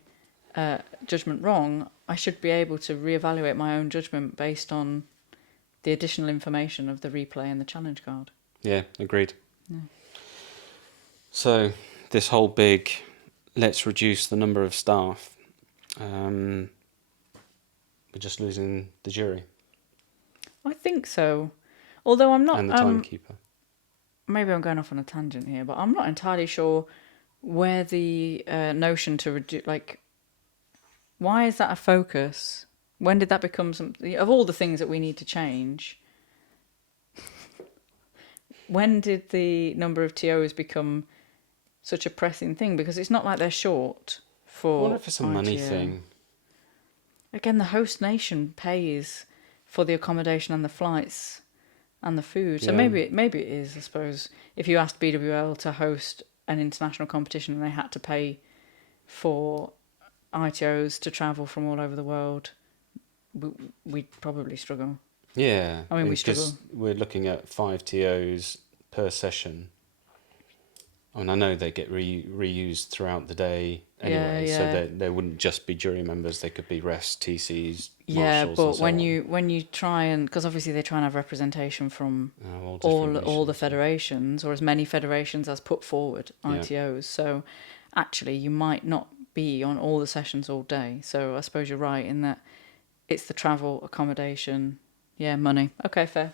judgment wrong. I should be able to reevaluate my own judgment based on the additional information of the replay and the challenge card. Yeah, agreed. Yeah. So this whole big, let's reduce the number of staff. We're just losing the jury. I think so. Although I'm not... And the timekeeper. Maybe I'm going off on a tangent here, but I'm not entirely sure where the notion to reduce... why is that a focus? When did that become something... Of all the things that we need to change, when did the number of TOs become such a pressing thing? Because it's not like they're short for... What if it's a money thing? Again, the host nation pays for the accommodation and the flights and the food. So maybe it is, I suppose. If you asked BWL to host an international competition and they had to pay for ITOs to travel from all over the world, we'd probably struggle. Yeah. I mean, we struggle. We're looking at 5 TOs per session. I mean, I know they get reused throughout the day anyway, so they wouldn't just be jury members. They could be refs, TCs, marshals. Yeah, but and so when you try and, because obviously they try and have representation from all the federations, or as many federations as put forward ITOs. So actually, you might not be on all the sessions all day. So I suppose you're right in that it's the travel, accommodation, money. Okay, fair.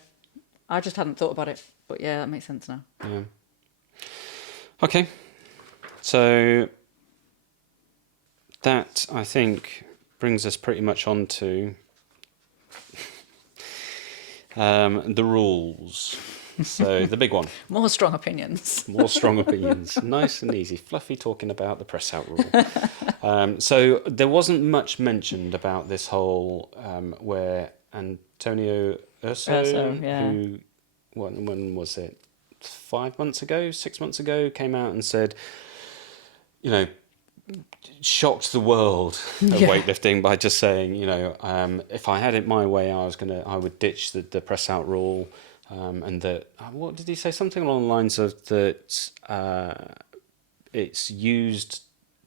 I just hadn't thought about it, but yeah, that makes sense now. Yeah. Okay, so that, I think, brings us pretty much on to the rules. So the big one. More strong opinions. More strong opinions. Nice and easy. Fluffy talking about the press out rule. So there wasn't much mentioned about this whole where Antonio Urso, who, when was it? 5 months ago, 6 months ago, came out and said, shocked the world of weightlifting by just saying, if I had it my way, I would ditch the press out rule, and that, what did he say? Something along the lines of that it's used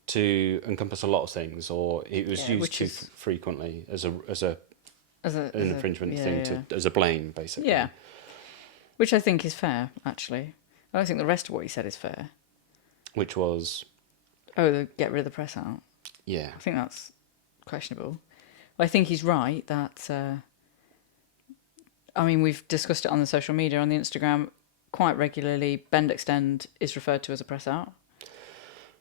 to encompass a lot of things, or it was used too frequently as an infringement thing, as a blame, basically. Yeah. Which I think is fair, actually. I don't think the rest of what he said is fair. Which was? Get rid of the press out. Yeah. I think that's questionable. I think he's right that... we've discussed it on the social media, on the Instagram, quite regularly. Bend extend is referred to as a press out.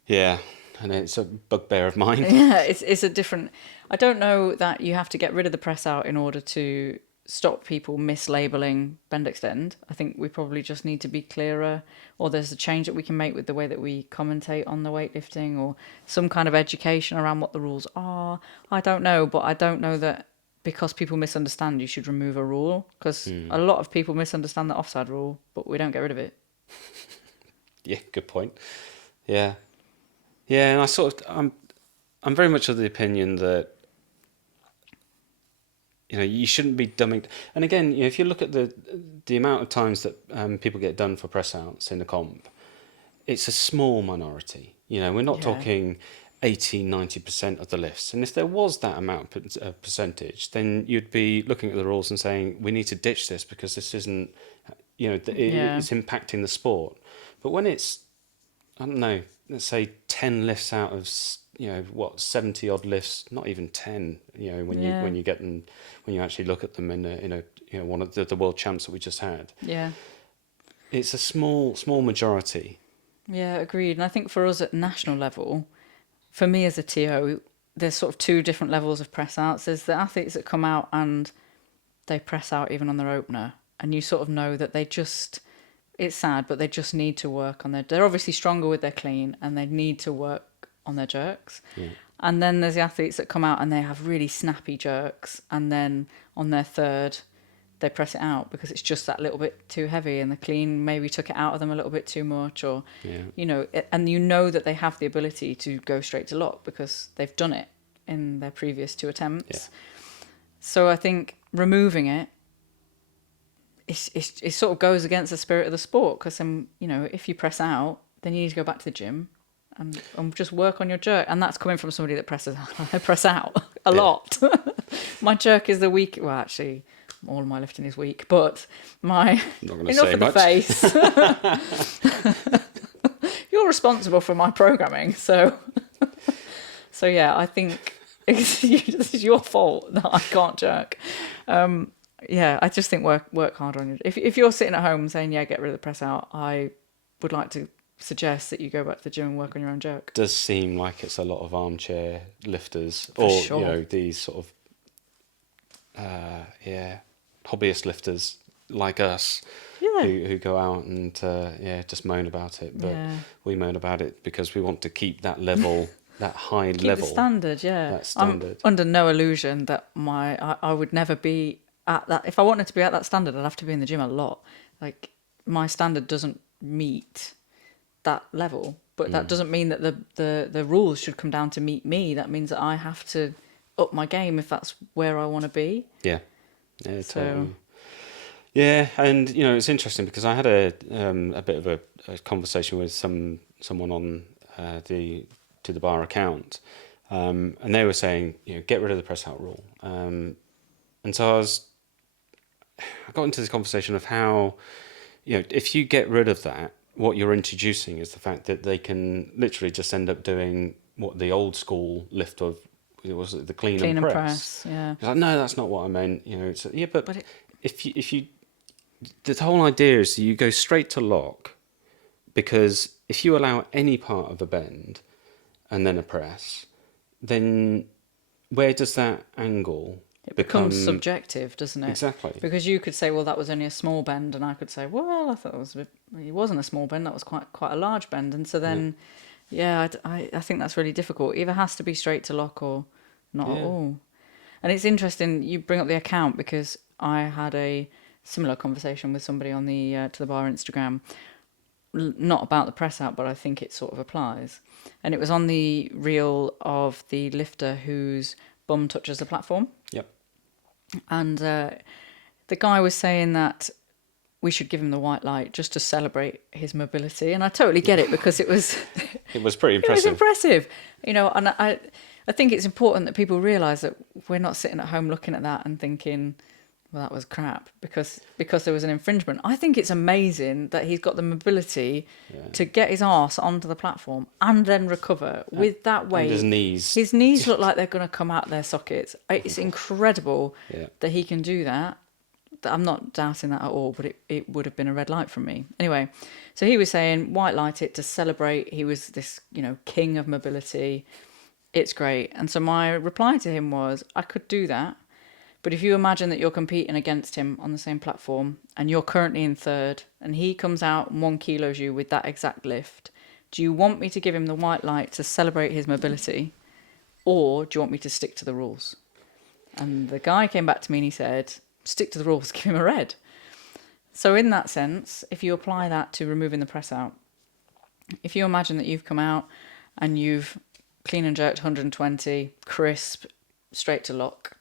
Yeah. and it's a bugbear of mine. Yeah, it's a different. I don't know that you have to get rid of the press out in order to stop people mislabeling bend extend. I think we probably just need to be clearer, or there's a change that we can make with the way that we commentate on the weightlifting, or some kind of education around what the rules are. I don't know, but I don't know that because people misunderstand, you should remove a rule, because a lot of people misunderstand the offside rule, but we don't get rid of it. Yeah, good point. Yeah, and I'm very much of the opinion that, you know, you shouldn't be dumbing. And again, you know, if you look at the amount of times that people get done for press outs in the comp, it's a small minority. You know, we're not talking 80-90% of the lifts. And if there was that amount of percentage, then you'd be looking at the rules and saying, we need to ditch this because this isn't, you know, it's impacting the sport. But when it's, I don't know, let's say 10 lifts out of, you know, what, 70 odd lifts, not even 10, you know, when you get them, when you actually look at them in a you know, one of the world champs that we just had. Yeah. It's a small majority. Yeah, agreed. And I think for us at national level, for me as a TO, there's sort of two different levels of press outs. There's the athletes that come out and they press out even on their opener, and you sort of know that they just, it's sad, but they just need to work on they're obviously stronger with their clean and they need to work on their jerks. Yeah. And then there's the athletes that come out and they have really snappy jerks, and then on their third they press it out because it's just that little bit too heavy, and the clean maybe took it out of them a little bit too much, or you know, and you know that they have the ability to go straight to lock because they've done it in their previous 2 attempts. So I think removing it sort of goes against the spirit of the sport, because then, you know, if you press out, then you need to go back to the gym and just work on your jerk. And that's coming from somebody that presses out. I press out a lot. My jerk is the weak. Well, actually, all of my lifting is weak, but my enough of the face. You're responsible for my programming, so yeah, I think this is your fault that I can't jerk. I just think work harder on it. If you're sitting at home saying, yeah, get rid of the press out, I would like to suggest that you go back to the gym and work on your own jerk. It does seem like it's a lot of armchair lifters, or you know, these sort of hobbyist lifters like us, who go out and just moan about it. But we moan about it because we want to keep that level, that high keep level, the standard. That standard. I'm under no illusion that I would never be at that. If I wanted to be at that standard, I'd have to be in the gym a lot. Like, my standard doesn't meet that level, but that doesn't mean that the rules should come down to meet me. That means that I have to up my game if that's where I want to be. Totally. And you know, it's interesting because I had a bit of a conversation with someone on the To The Bar account, and they were saying, you know, get rid of the press out rule, and so I got into this conversation of how, you know, if you get rid of that, what you're introducing is the fact that they can literally just end up doing what the old school lift of, was it the clean and press? Yeah. Like, no, that's not what I meant. You know, it's but if you, the whole idea is that you go straight to lock, because if you allow any part of a bend and then a press, then where does that angle? It becomes subjective, doesn't it? Exactly. Because you could say, well, that was only a small bend, and I could say, well, I thought it wasn't a small bend, that was quite a large bend. And so then, I think that's really difficult. Either has to be straight to lock or not at all. And it's interesting you bring up the account, because I had a similar conversation with somebody on the To The Bar Instagram, not about the press out, but I think it sort of applies. And it was on the reel of the lifter whose bum touches the platform. Yep. And the guy was saying that we should give him the white light just to celebrate his mobility. And I totally get it, because it was pretty impressive. It was impressive. You know, and I think it's important that people realise that we're not sitting at home looking at that and thinking, well, that was crap because there was an infringement. I think it's amazing that he's got the mobility to get his arse onto the platform and then recover with that weight. And his knees. His knees look like they're going to come out their sockets. It's incredible that he can do that. I'm not doubting that at all, but it would have been a red light from me. Anyway, so he was saying white light it to celebrate. He was this, king of mobility. It's great. And so my reply to him was, I could do that. But if you imagine that you're competing against him on the same platform and you're currently in third and he comes out and 1 kilos you with that exact lift, do you want me to give him the white light to celebrate his mobility, or do you want me to stick to the rules? And the guy came back to me and he said, stick to the rules, give him a red. So in that sense, if you apply that to removing the press out, if you imagine that you've come out and you've clean and jerked 120, crisp, straight to lock,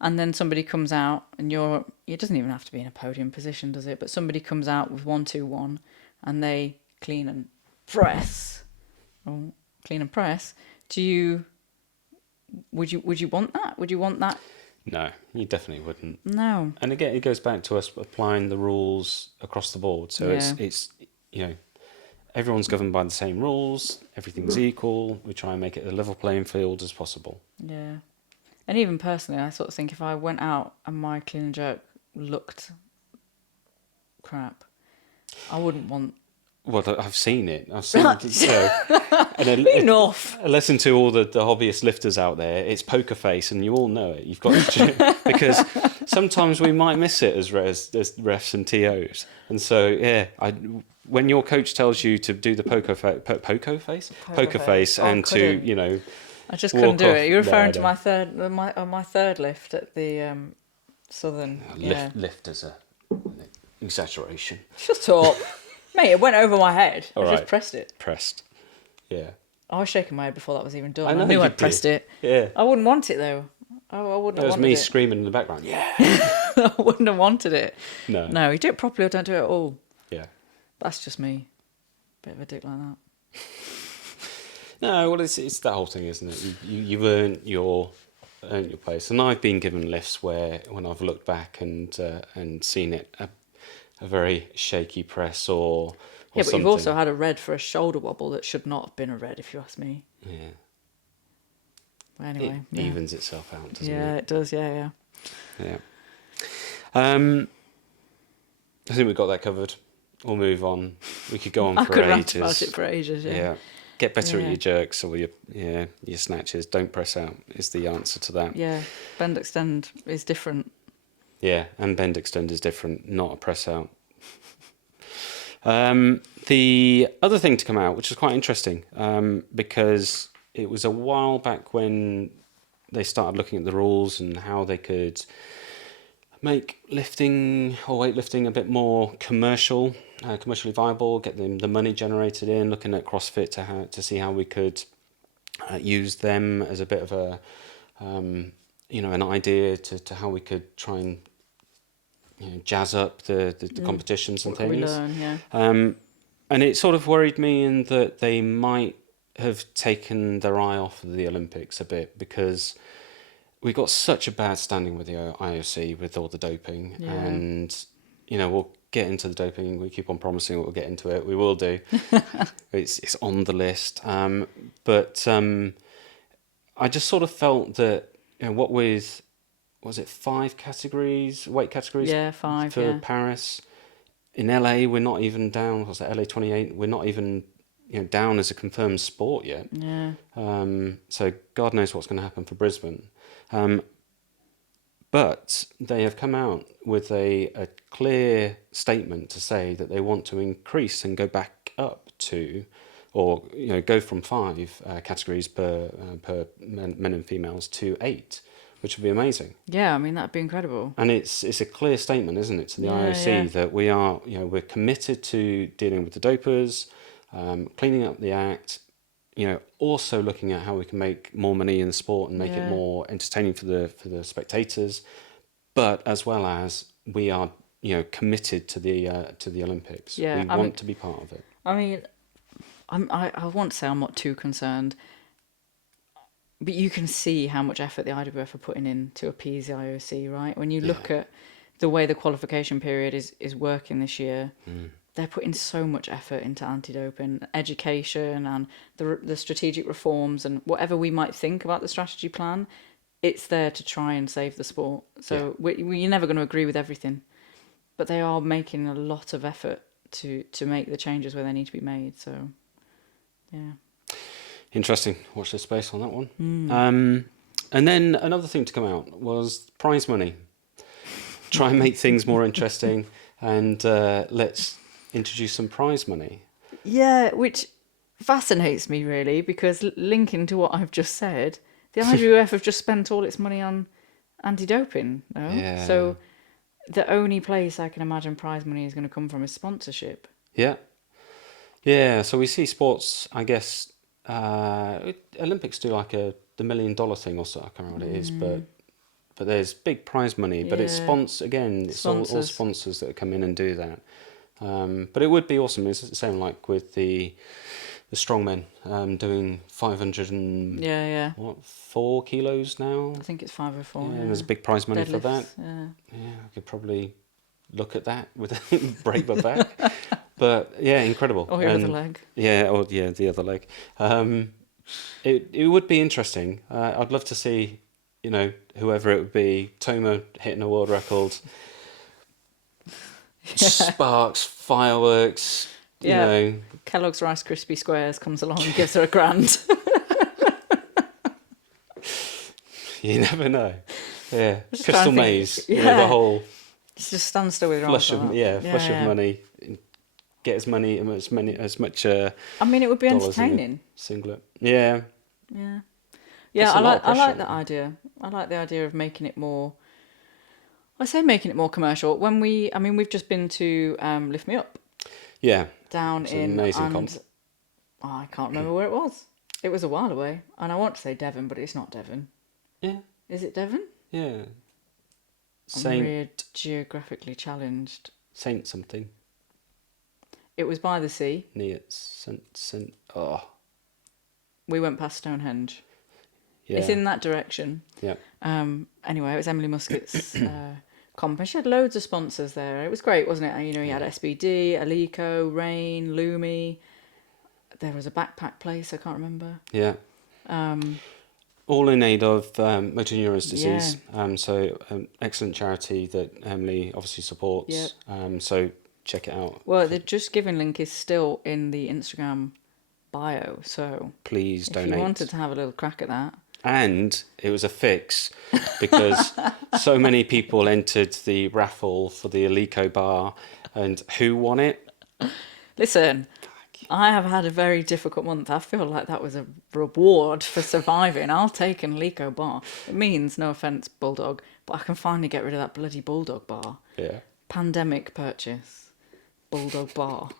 and then somebody comes out and it doesn't even have to be in a podium position, does it? But somebody comes out with 121 and they clean and press, or clean and press, would you want that? Would you want that? No, you definitely wouldn't. No. And again, it goes back to us applying the rules across the board. So it's everyone's governed by the same rules. Everything's equal. We try and make it a level playing field as possible. Yeah. And even personally, I sort of think if I went out and my clean and jerk looked crap, I wouldn't want... Well, I've seen it. And Enough. I listen to all the hobbyist lifters out there. It's poker face, and you all know it. You've got to, because sometimes we might miss it as refs and TOs. And so, when your coach tells you to do the poker face, and to I just couldn't do it. You're referring to my my third lift at the Southern. Lift as a exaggeration. Shut up. Mate, it went over my head. I just pressed it. Pressed. Yeah. I was shaking my head before that was even done. I knew I'd pressed it. Yeah. I wouldn't want it though. I wouldn't have wanted it. It was me screaming in the background. Yeah. I wouldn't have wanted it. No. No, you do it properly or don't do it at all. Yeah. That's just me. Bit of a dick like that. No, well, it's that whole thing, isn't it? You've earned your place. And I've been given lifts where, when I've looked back and seen it, a very shaky press or but something. you've also had a red for a shoulder wobble that should not have been a red, if you ask me. Yeah. Well, anyway, it evens itself out, doesn't it? Yeah, it does. Yeah. I think we've got that covered. We'll move on. We could go on for ages. I could rant about it for ages. Yeah. Get better at your jerks or your snatches. Don't press out is the answer to that. Yeah. Bend extend is different. Yeah, and bend extend is different, not a press out. The other thing to come out, which is quite interesting, because it was a while back when they started looking at the rules and how they could make lifting or weightlifting a bit more commercially viable, get the money generated in, looking at CrossFit to see how we could use them as a bit of a an idea to how we could try and jazz up the competitions and things. We learn, and it sort of worried me in that they might have taken their eye off of the Olympics a bit, because we got such a bad standing with the IOC with all the doping, and we'll get into the doping. We keep on promising we'll get into it. We will do. It's on the list. But I just sort of felt that what with, was it 5 categories, weight categories? Yeah, 5 for Paris. In LA, we're not even down. Was it LA 28? We're not even down as a confirmed sport yet. Yeah. So God knows what's going to happen for Brisbane. But they have come out with a clear statement to say that they want to increase and go back up to, or go from 5 categories per men and females to 8, which would be amazing. Yeah, I mean that'd be incredible. And it's a clear statement, isn't it, to the IOC that we are we're committed to dealing with the dopers, cleaning up the act. Also looking at how we can make more money in the sport and make it more entertaining for the spectators, but as well as we are committed to the Olympics. Yeah, we want to be part of it. I mean, I want to say I'm not too concerned, but you can see how much effort the IWF are putting in to appease the IOC, right? When you look at the way the qualification period is working this year. They're putting so much effort into anti-doping, education, and the strategic reforms, and whatever we might think about the strategy plan, it's there to try and save the sport. So you're never going to agree with everything, but they are making a lot of effort to make the changes where they need to be made. So, yeah. Interesting. Watch this space on that one. And then another thing to come out was prize money. Try and make things more interesting, and let's introduce some prize money. Yeah, which fascinates me really, because linking to what I've just said, the IWF have just spent all its money on anti-doping, no? Yeah. So the only place I can imagine prize money is going to come from is sponsorship. Yeah. Yeah, so we see sports, I guess, Olympics do like the $1 million thing or so, I can't remember what it is, but there's big prize money, but it's Yeah. it's all sponsors that come in and do that. But it would be awesome. It's the same like with the strongmen doing 500 and Yeah. 4 kilos now. I think it's 504. Yeah, Yeah. and there's big prize money for that. Deadlifts, Yeah. Yeah, I could probably look at that with break my back. But yeah, incredible. Or your other leg. Yeah, the other leg. It would be interesting. I'd love to see, whoever it would be, Toma hitting a world record, sparks, fireworks, Yeah. Kellogg's Rice Krispie Squares comes along and gives her a grand. You never know. Yeah, Just Crystal trying to think. Maze, Yeah. the whole Just stand still with your flush arms of like that. flush of money. Get as much. I mean, it would be dollars in a entertaining. singlet. Yeah. Yeah. Puts Yeah, a I lot of like pressure that on. idea. I like the idea of making it more. I say making it more commercial. We've just been to Lift Me Up Yeah. down It's an in amazing comp. I can't remember where it was. It was a while away, and I want to say Devon, but it's not Devon. Yeah. Is it Devon? Yeah. I'm Saint weird, geographically challenged. something. It was by the sea. Near Saint. Oh. We went past Stonehenge. Yeah. It's in that direction. Yeah. Anyway, it was Emily Muscat's comp, and she had loads of sponsors there. It was great, wasn't it? You had SBD, Alico, Rain, Lumi. There was a backpack place, I can't remember. Yeah. All in aid of motor neurons disease. Excellent charity that Emily obviously supports. Yep. So check it out. Well, the Just Giving link is still in the Instagram bio, so Please donate. if you wanted to have a little crack at that. And it was a fix because so many people entered the raffle for the Alico bar, and who won it? Listen, I have had a very difficult month. I feel like that was a reward for surviving. I'll take an Alico bar. It means, no offence, Bulldog, but I can finally get rid of that bloody Bulldog bar. Yeah. Pandemic purchase. Bulldog bar.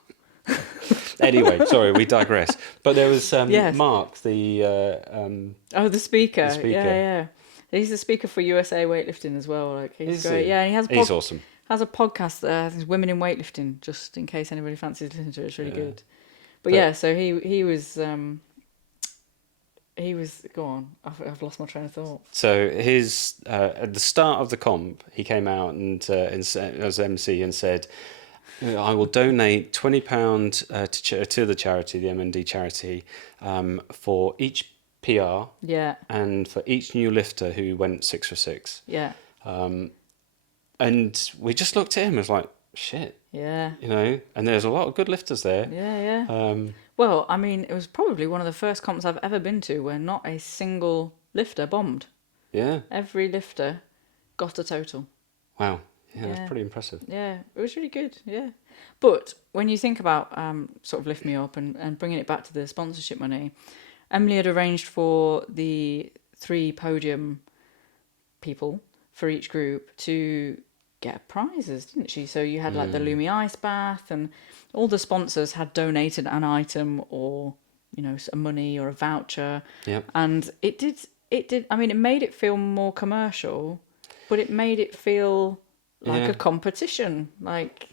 Anyway, sorry, we digress. But there was Yes. Mark, the The speaker. The speaker. Yeah. He's the speaker for USA Weightlifting as well. Like, he's Is great. he? Yeah, and he has He's awesome. has a podcast there, Women in Weightlifting, just in case anybody fancies listening to it. It's really Yeah. good. But yeah, so he was go on. I've lost my train of thought. So his at the start of the comp, he came out and as MC and said, "I will donate £20 to the charity, the MND charity, for each PR Yeah. and for each new lifter who went 6 for 6." Yeah. And we just looked at him as like, shit, Yeah. and there's a lot of good lifters there. Yeah. Well, I mean, it was probably one of the first comps I've ever been to where not a single lifter bombed. Yeah. Every lifter got a total. Wow. Yeah, Yeah. that's pretty impressive. Yeah, it was really good. Yeah. But when you think about sort of Lift Me Up and bringing it back to the sponsorship money, Emily had arranged for the 3 podium people for each group to get prizes, didn't she? So you had like the Lumi ice bath, and all the sponsors had donated an item or some money or a voucher. Yep. And it did. I mean, it made it feel more commercial, but it made it feel like a competition, like.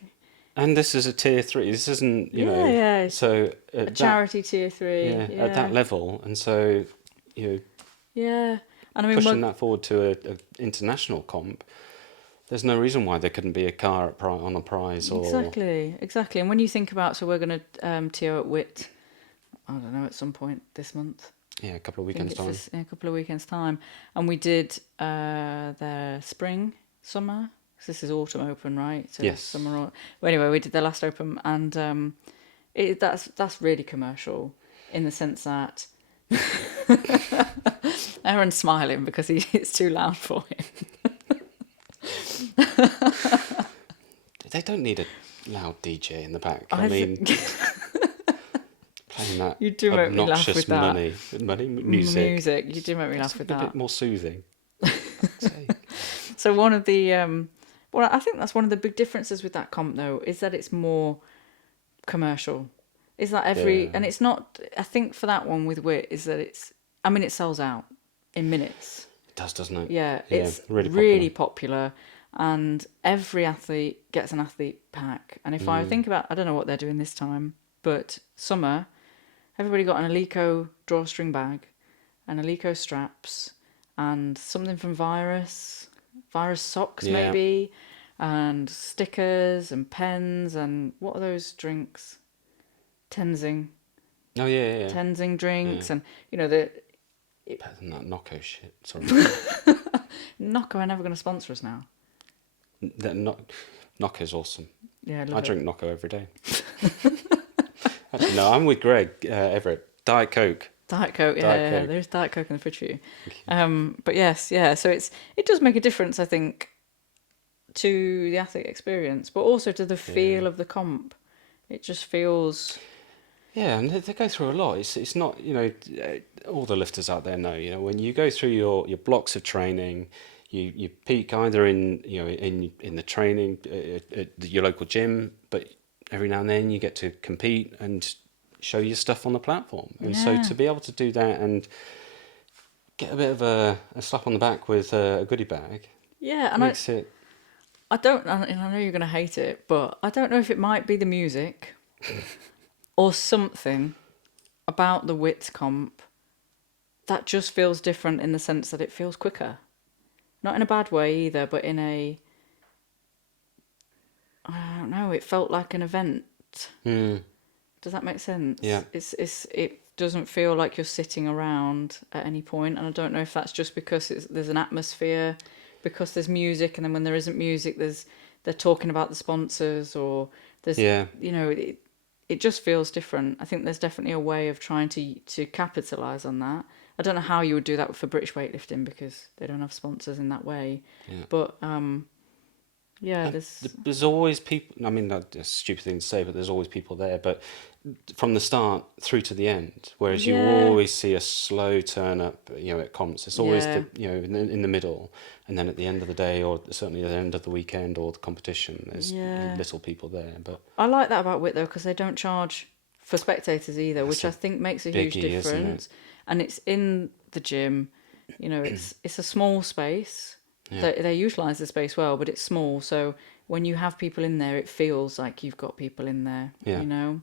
And this is a tier 3. This isn't, Yeah. So A charity tier 3. Yeah. at that level, and so Yeah. And I mean, pushing that forward to a international comp, there's no reason why there couldn't be a car on a prize or Exactly. And when you think about, so we're going to TO at WIT, I don't know, at some point this month. a couple of I think weekends time. in a couple of weekends' time. And we did their summer because this is autumn open, right? So Yes. summer. Well, anyway, we did the last open, and that's really commercial in the sense that Aaron's smiling because it's too loud for him. They don't need a loud DJ in the back. I I mean, think- playing that You do make me laugh obnoxious with that. money music. Music, you do make me laugh with A that. bit more soothing. So one of the well, I think that's one of the big differences with that comp though, is that it's more commercial. Is that Yeah. and it's not. I think for that one with Wit is that it sells out in minutes. It does, doesn't it? Yeah, it's really really popular, and every athlete gets an athlete pack. And if I think about, I don't know what they're doing this time, but summer, everybody got an Alico drawstring bag, and Alico straps, and something from Virus socks Yeah. maybe, and stickers and pens, and what are those drinks? Tenzing. Oh yeah. Tenzing drinks, Yeah. and you know the Better than that Nocco shit. Sorry. Nocco are never going to sponsor us now. That Nocco's awesome. Yeah, I drink Nocco every day. Actually, no, I'm with Greg Everett. Diet Coke. Diet Coke, Diet Coke. there's Diet Coke in the fridge for you. But yes, so it does make a difference, I think, to the athlete experience, but also to the feel of the comp. It just feels. Yeah, and they go through a lot. It's not, all the lifters out there know, when you go through your blocks of training, you peak either in the training at your local gym, but every now and then you get to compete and show your stuff on the platform. And so to be able to do that and get a bit of a slap on the back with a goodie bag Yeah, and makes it... I know you're going to hate it, but I don't know if it might be the music or something about the Wits comp that just feels different in the sense that it feels quicker. Not in a bad way either, but in a... I don't know, it felt like an event. Does that make sense? Yeah. It doesn't feel like you're sitting around at any point, and I don't know if that's just because there's an atmosphere, because there's music, and then when there isn't music, they're talking about the sponsors, or there's it just feels different. I think there's definitely a way of trying to capitalise on that. I don't know how you would do that for British weightlifting because they don't have sponsors in that way. Yeah. But There's always people. I mean, that's a stupid thing to say, but there's always people there. But from the start through to the end, whereas you always see a slow turn up, at comps. It's always in the middle, and then at the end of the day, or certainly at the end of the weekend or the competition, there's little people there. But I like that about WIT though, because they don't charge for spectators either, which I think makes a huge biggie, isn't difference. it? And it's in the gym, it's a small space. Yeah. They utilise the space well, but it's small. So when you have people in there, it feels like you've got people in there. Yeah.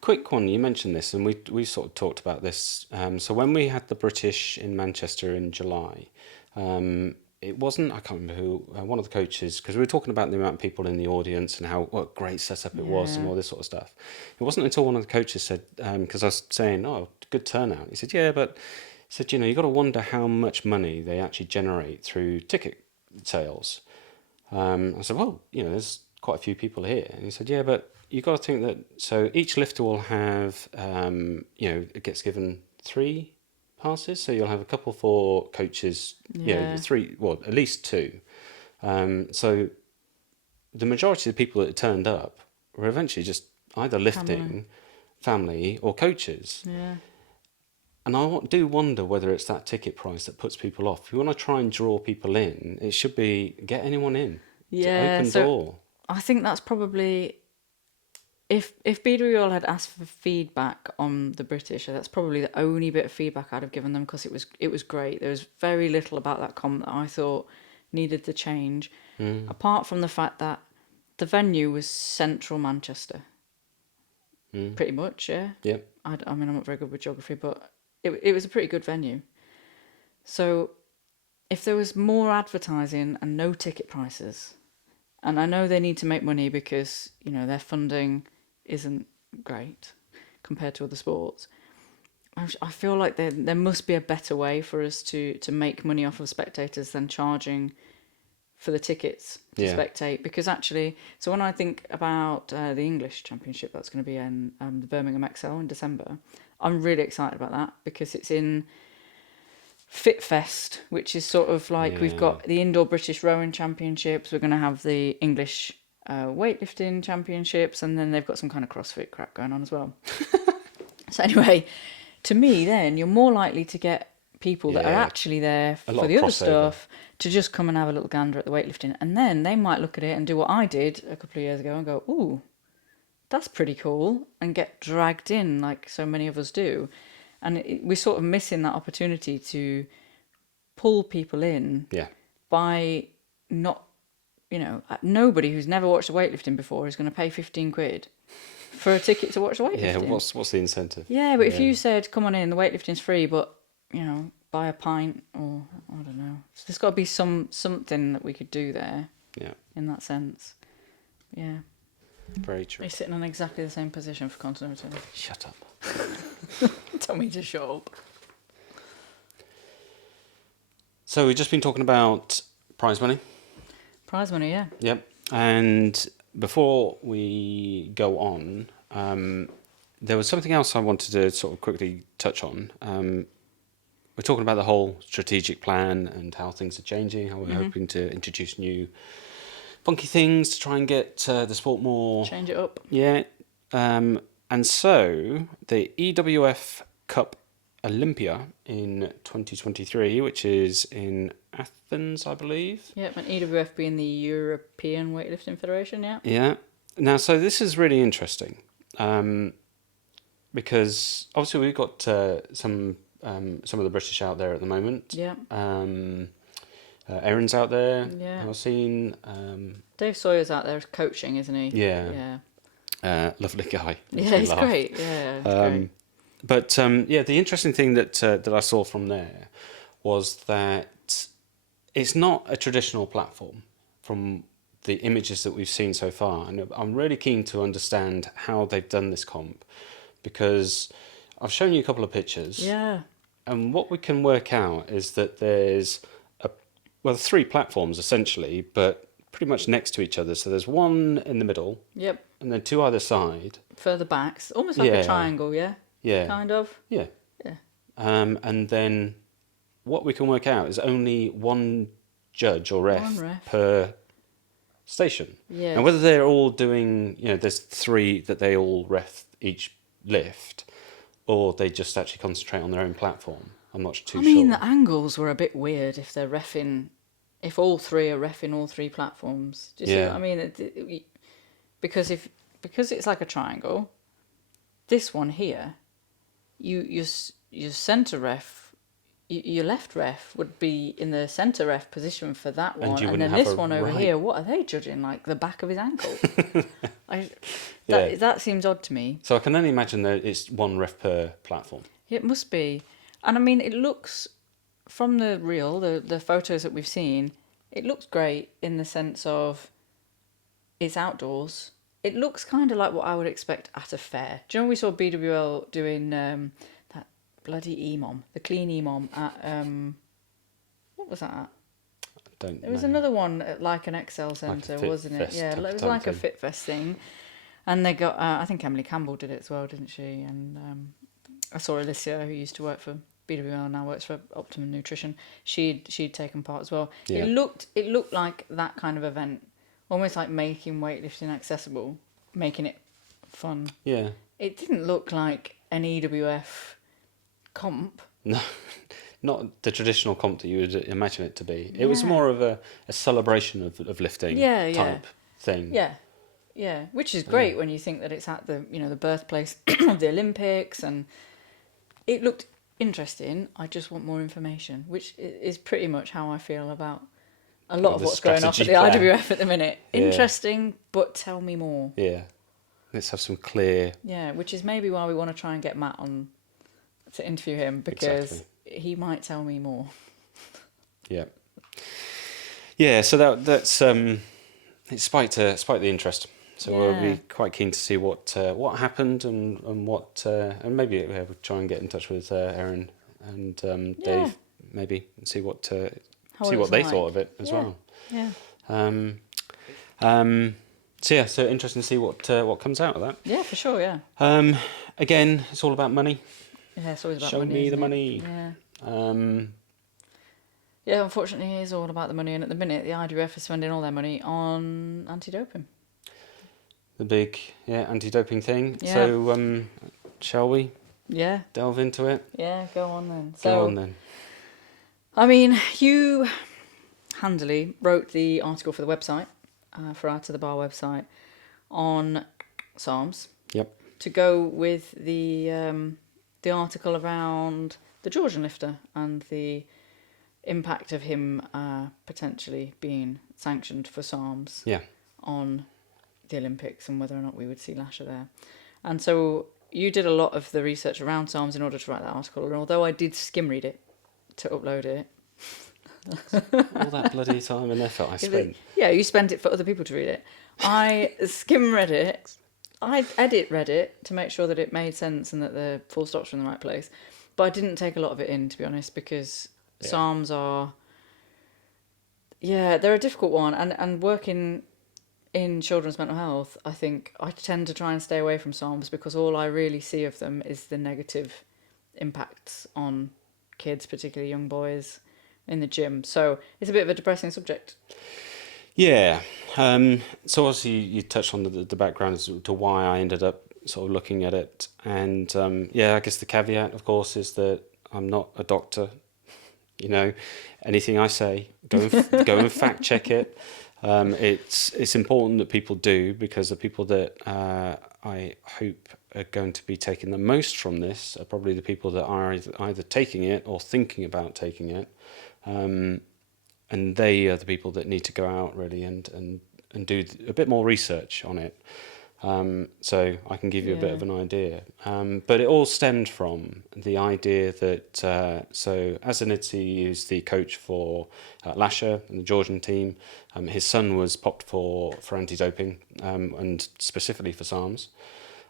Quick one, you mentioned this, and we sort of talked about this. So when we had the British in Manchester in July, it wasn't, I can't remember who, one of the coaches, because we were talking about the amount of people in the audience and what a great setup it was and all this sort of stuff. It wasn't until one of the coaches said, because I was saying, good turnout. He said, yeah, but he said, you got to wonder how much money they actually generate through ticket sales. I said, well, there's quite a few people here. And he said, yeah, but you've got to think that, so each lifter will have, it gets given 3 passes. So you'll have a couple for coaches, 3, at least 2. So the majority of the people that turned up were eventually just either lifting, family or coaches. Yeah. And I do wonder whether it's that ticket price that puts people off. If you want to try and draw people in, it should be get anyone in. Yeah. Open door. I think that's probably, if BWL had asked for feedback on the British, that's probably the only bit of feedback I'd have given them, because it was great. There was very little about that comp that I thought needed to change, apart from the fact that the venue was central Manchester. Pretty much, yeah. Yep. I mean, I'm not very good with geography, but it was a pretty good venue. So if there was more advertising and no ticket prices, and I know they need to make money because, their funding isn't great compared to other sports, I feel like there must be a better way for us to make money off of spectators than charging for the tickets to spectate, because actually, so when I think about the English Championship that's going to be in the Birmingham XL in December, I'm really excited about that because it's in FitFest, which is sort of like we've got the Indoor British Rowing Championships, we're going to have the English Weightlifting Championships, and then they've got some kind of CrossFit crap going on as well. So anyway, to me then, you're more likely to get people that are actually there for the other stuff to just come and have a little gander at the weightlifting, and then they might look at it and do what I did a couple of years ago and go, ooh, that's pretty cool, and get dragged in like so many of us do. And we're sort of missing that opportunity to pull people in by not, nobody who's never watched weightlifting before is going to pay 15 quid for a ticket to watch the weightlifting. Yeah, what's the incentive? Yeah, but if you said, come on in, the weightlifting's free, but, buy a pint, or I don't know. So there's got to be something that we could do there. Yeah. In that sense. Yeah. Very true. He's sitting in exactly the same position for continuity. Shut up. Tell me to shut up. So we've just been talking about prize money. Prize money, yeah. Yep. And before we go on, there was something else I wanted to sort of quickly touch on. We're talking about the whole strategic plan and how things are changing, how we're hoping to introduce new funky things to try and get the sport more... Change it up. Yeah. And so the EWF Cup Olympia in 2023, which is in Athens, I believe. Yep, and EWF being the European Weightlifting Federation, yeah. Yeah. Now, so this is really interesting because obviously we've got some of the British out there at the moment. Yeah. Aaron's out there. Yeah. I've seen. Dave Sawyer's out there coaching, isn't he? Yeah. Lovely guy. Yeah, he's great. Yeah, great. But the interesting thing that I saw from there was that it's not a traditional platform from the images that we've seen so far, and I'm really keen to understand how they've done this comp, because I've shown you a couple of pictures. Yeah. And what we can work out is that there's three platforms essentially, but pretty much next to each other. So there's one in the middle. Yep. And then two either side. Further back, almost like a triangle, yeah? Yeah. Kind of. Yeah. Yeah. And then what we can work out is only one judge or ref per station. Yeah. And whether they're all doing, there's three that they all ref each lift, or they just actually concentrate on their own platform. I'm not too sure. I mean, the angles were a bit weird if they're reffing, if all three are reffing all three platforms. Do you see what I mean? Because it's like a triangle, this one here, your centre ref, your left ref would be in the centre ref position for that one, and then this one over here, what are they judging? Like the back of his ankle? That seems odd to me. So I can only imagine that it's one ref per platform. It must be. And I mean, it looks, from the reel, the photos that we've seen, it looks great in the sense of it's outdoors. It looks kind of like what I would expect at a fair. Do you know when we saw BWL doing that bloody EMOM, the clean EMOM at, what was that at? There was another one at like an XL centre, wasn't it? Yeah, it was like a FitFest thing. And they got, I think Emily Campbell did it as well, didn't she? And I saw Alicia, who used to work for BWL, now works for Optimum Nutrition. She'd taken part as well. Yeah. It looked like that kind of event, almost like making weightlifting accessible, making it fun. Yeah. It didn't look like an EWF comp. No, not the traditional comp that you would imagine it to be. It was more of a celebration of lifting type thing. Yeah. Yeah, which is great when you think that it's at the the birthplace of the Olympics, and it looked interesting. I just want more information, which is pretty much how I feel about a lot of what's going on at the IWF at the minute. Yeah. Interesting, but tell me more. Yeah, let's have some clear... Yeah, which is maybe why we want to try and get Matt on to interview him, because he might tell me more. Yeah. Yeah, so that's... it spiked the interest. So we'll be quite keen to see what happened and what and maybe we'll try and get in touch with Aaron and Dave maybe and see what they thought of it as well. Yeah. So interesting to see what comes out of that. Yeah, for sure. Yeah. Again, it's all about money. Yeah, it's always about Show money. me the isn't it? money. Yeah. Yeah, unfortunately, it is all about the money, and at the minute, the IWF is spending all their money on anti-doping. The big anti-doping thing. Yeah. So shall we Yeah. delve into it? Yeah. Go on then. Go on then. I mean, you handily wrote the article for the website, for our To The Bar website, on SARMS. Yep. To go with the article around the Georgian lifter and the impact of him potentially being sanctioned for SARMS on the Olympics and whether or not we would see Lasher there. And so you did a lot of the research around SARMS in order to write that article. And although I did skim read it to upload it, all that bloody time and effort I spent. Yeah, you spent it for other people to read it. I skim read it. I read it to make sure that it made sense and that the full stops were in the right place. But I didn't take a lot of it in, to be honest, because SARMS are... Yeah, they're a difficult one. And working in children's mental health, I think I tend to try and stay away from SARMS because all I really see of them is the negative impacts on kids, particularly young boys, in the gym. So it's a bit of a depressing subject. Yeah. So obviously you touched on the background as to why I ended up sort of looking at it. And I guess the caveat, of course, is that I'm not a doctor. You know, anything I say, go and fact check it. It's important that people do, because the people that I hope are going to be taking the most from this are probably the people that are either taking it or thinking about taking it. And they are the people that need to go out really and do a bit more research on it. So I can give you a bit of an idea. But it all stemmed from the idea that, so Azanidze is the coach for Lasher and the Georgian team. His son was popped for anti-doping, and specifically for SARMS.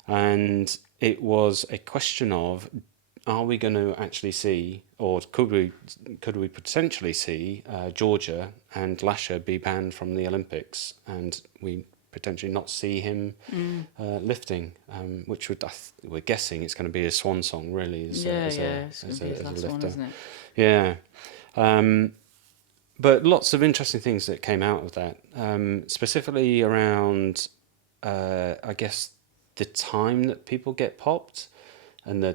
And it was a question of, are we going to actually see, or could we potentially see Georgia and Lasher be banned from the Olympics, and we potentially not see him lifting, which we're guessing it's going to be a swan song really as a lifter. One, isn't it? Yeah. But lots of interesting things that came out of that, specifically around, I guess, the time that people get popped and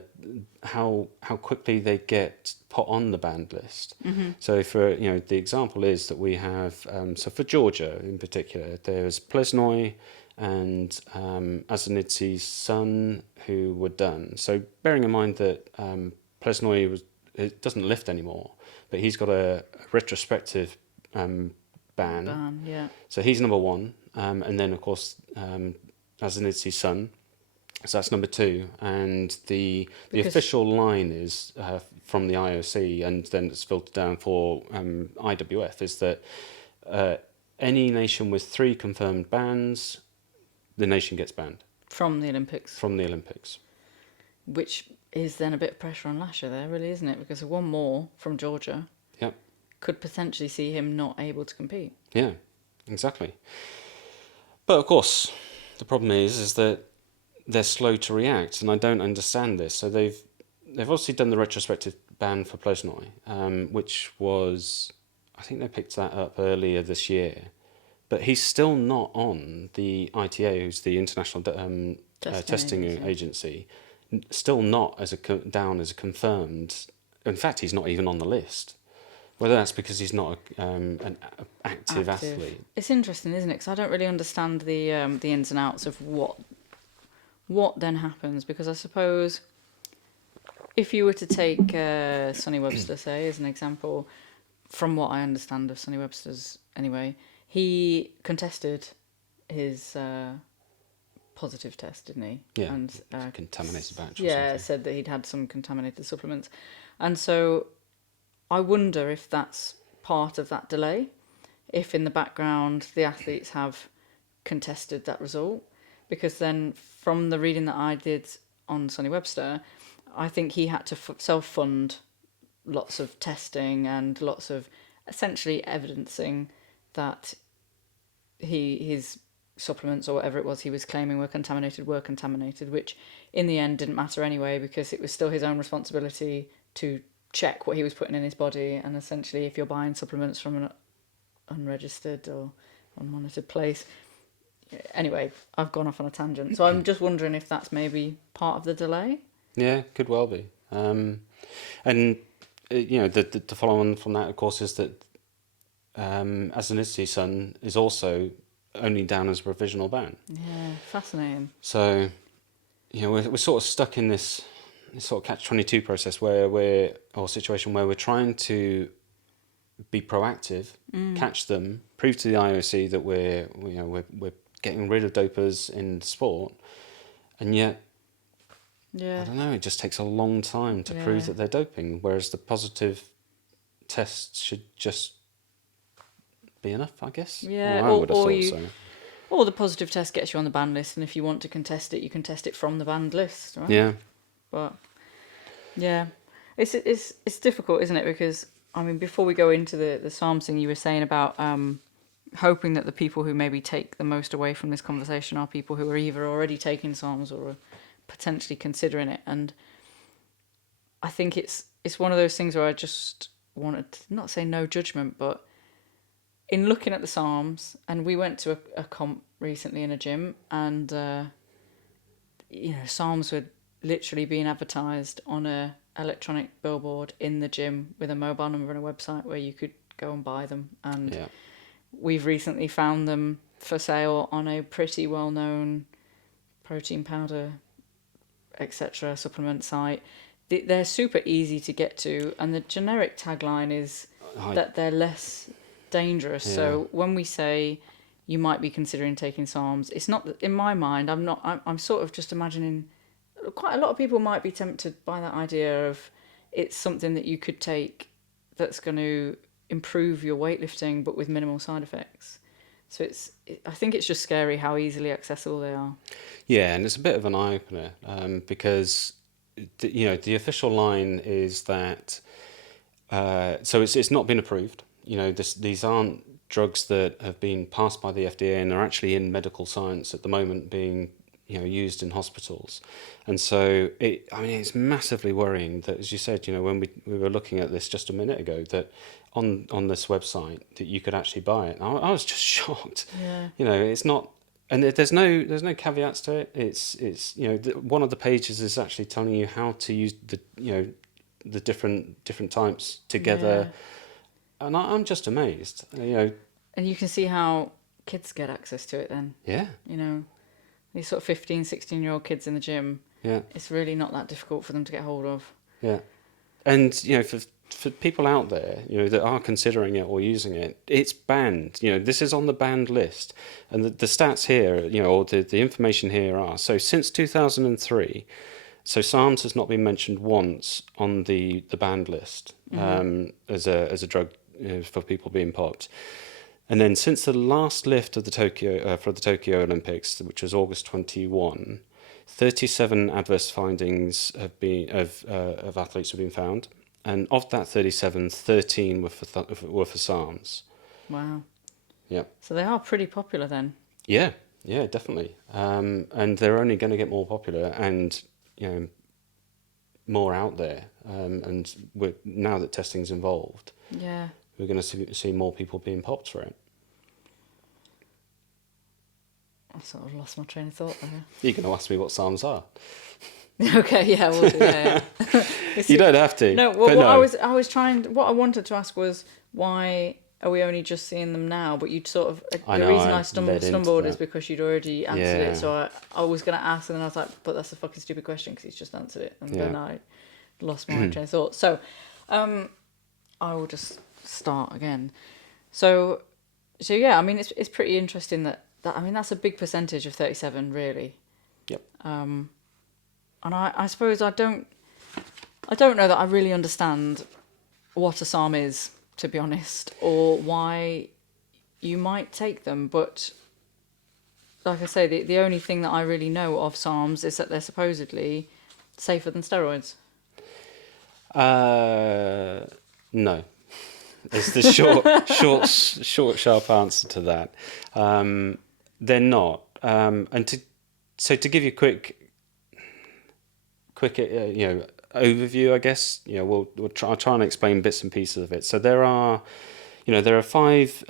how quickly they get put on the banned list. Mm-hmm. So for the example is that we have so for Georgia in particular, there's Plesnoy and Azanidze's son who were done. So bearing in mind that Plesnoy doesn't lift anymore, but he's got a retrospective ban. Yeah. So he's number one, and then of course Azanidze's son. So that's number two, and the official line is from the IOC, and then it's filtered down for IWF, is that any nation with 3 confirmed bans, the nation gets banned. From the Olympics. From the Olympics. Which is then a bit of pressure on Lasher there, really, isn't it? Because one more from Georgia could potentially see him not able to compete. Yeah, exactly. But of course, the problem is that they're slow to react, and I don't understand this. So they've obviously done the retrospective ban for Plesnoy, which was, I think they picked that up earlier this year, but he's still not on the ITA, who's the International Testing Agency, still not down as a confirmed. In fact, he's not even on the list. Whether that's because he's not an active athlete. It's interesting, isn't it? Because I don't really understand the ins and outs of what then happens, because I suppose if you were to take Sonny Webster, say, as an example, from what I understand of Sonny Webster's anyway, he contested his positive test, didn't he? Yeah, and contaminated batch. Yeah, said that he'd had some contaminated supplements. And so I wonder if that's part of that delay, if in the background the athletes have contested that result. Because then from the reading that I did on Sonny Webster, I think he had to self-fund lots of testing and lots of essentially evidencing that his supplements or whatever it was he was claiming were contaminated, which in the end didn't matter anyway, because it was still his own responsibility to check what he was putting in his body. And essentially, if you're buying supplements from an unregistered or unmonitored place, anyway, I've gone off on a tangent. So I'm just wondering if that's maybe part of the delay. Yeah, could well be. And the follow on from that, of course, is that Ethnicity Sun is also only down as a provisional ban. Yeah, fascinating. So, we're sort of stuck in this sort of catch-22 process situation where we're trying to be proactive, catch them, prove to the IOC that we're getting rid of dopers in sport, and yet, I don't know, it just takes a long time to prove that they're doping, whereas the positive tests should just be enough, I guess. Yeah, well, I would have thought so. Or the positive test gets you on the banned list, and if you want to contest it, you can test it from the banned list, right? Yeah. But yeah, it's difficult, isn't it? Because I mean, before we go into the SARMS thing, you were saying about hoping that the people who maybe take the most away from this conversation are people who are either already taking SARMS or are potentially considering it. And I think it's one of those things where I just wanted to not say no judgment, but in looking at the SARMS, and we went to a comp recently in a gym, and SARMS were literally being advertised on a electronic billboard in the gym with a mobile number and a website where you could go and buy them. And we've recently found them for sale on a pretty well-known protein powder, etc. supplement site. They're super easy to get to, and the generic tagline is that they're less dangerous. So when we say you might be considering taking SARMS, it's not, in my mind, I'm sort of just imagining quite a lot of people might be tempted by that idea of it's something that you could take that's going to improve your weightlifting but with minimal side effects. So I think it's just scary how easily accessible they are. Yeah, and it's a bit of an eye-opener because the official line is that so it's not been approved. These aren't drugs that have been passed by the FDA and are actually in medical science at the moment being used in hospitals. And so it's massively worrying that, as you said, when we were looking at this just a minute ago, that on this website that you could actually buy it. I was just shocked. Yeah. It's not, and there's no caveats to it. It's one of the pages is actually telling you how to use the different types together. Yeah. And I'm just amazed. And you can see how kids get access to it then. Yeah. These sort of 15, 16-year-old kids in the gym, it's really not that difficult for them to get hold of. Yeah. And, for people out there, that are considering it or using it, it's banned. This is on the banned list. And the stats here, or the information here are, so since 2003, so SARMS has not been mentioned once on the banned list as a drug for people being popped. And then since the last lift of the Tokyo Olympics, which was August 21, 37 adverse findings of athletes have been found, and of that 37, 13 were for SARMS. Wow. Yeah. So they are pretty popular then. Yeah, definitely. And they're only going to get more popular and more out there. And now that testing's involved. Yeah. We're going to see more people being popped for it. I sort of lost my train of thought there. You're going to ask me what SARMS are. Okay, yeah, we'll do. Yeah. You don't have to. No, well, I was trying. What I wanted to ask was why are we only just seeing them now? But you'd sort of the reason I stumbled is because you'd already answered it. So I was going to ask, and then I was like, but that's a fucking stupid question because he's just answered it, and then I lost my train of thought. So, I will just start again. So yeah, I mean it's pretty interesting that I mean that's a big percentage of 37 really. Yep. And I suppose I don't know that I really understand what a SARM is, to be honest, or why you might take them. But like I say, the only thing that I really know of SARMs is that they're supposedly safer than steroids. No. Is the short, sharp answer to that. They're not. And to give you a quick overview, I guess, I'll try and explain bits and pieces of it. So there are five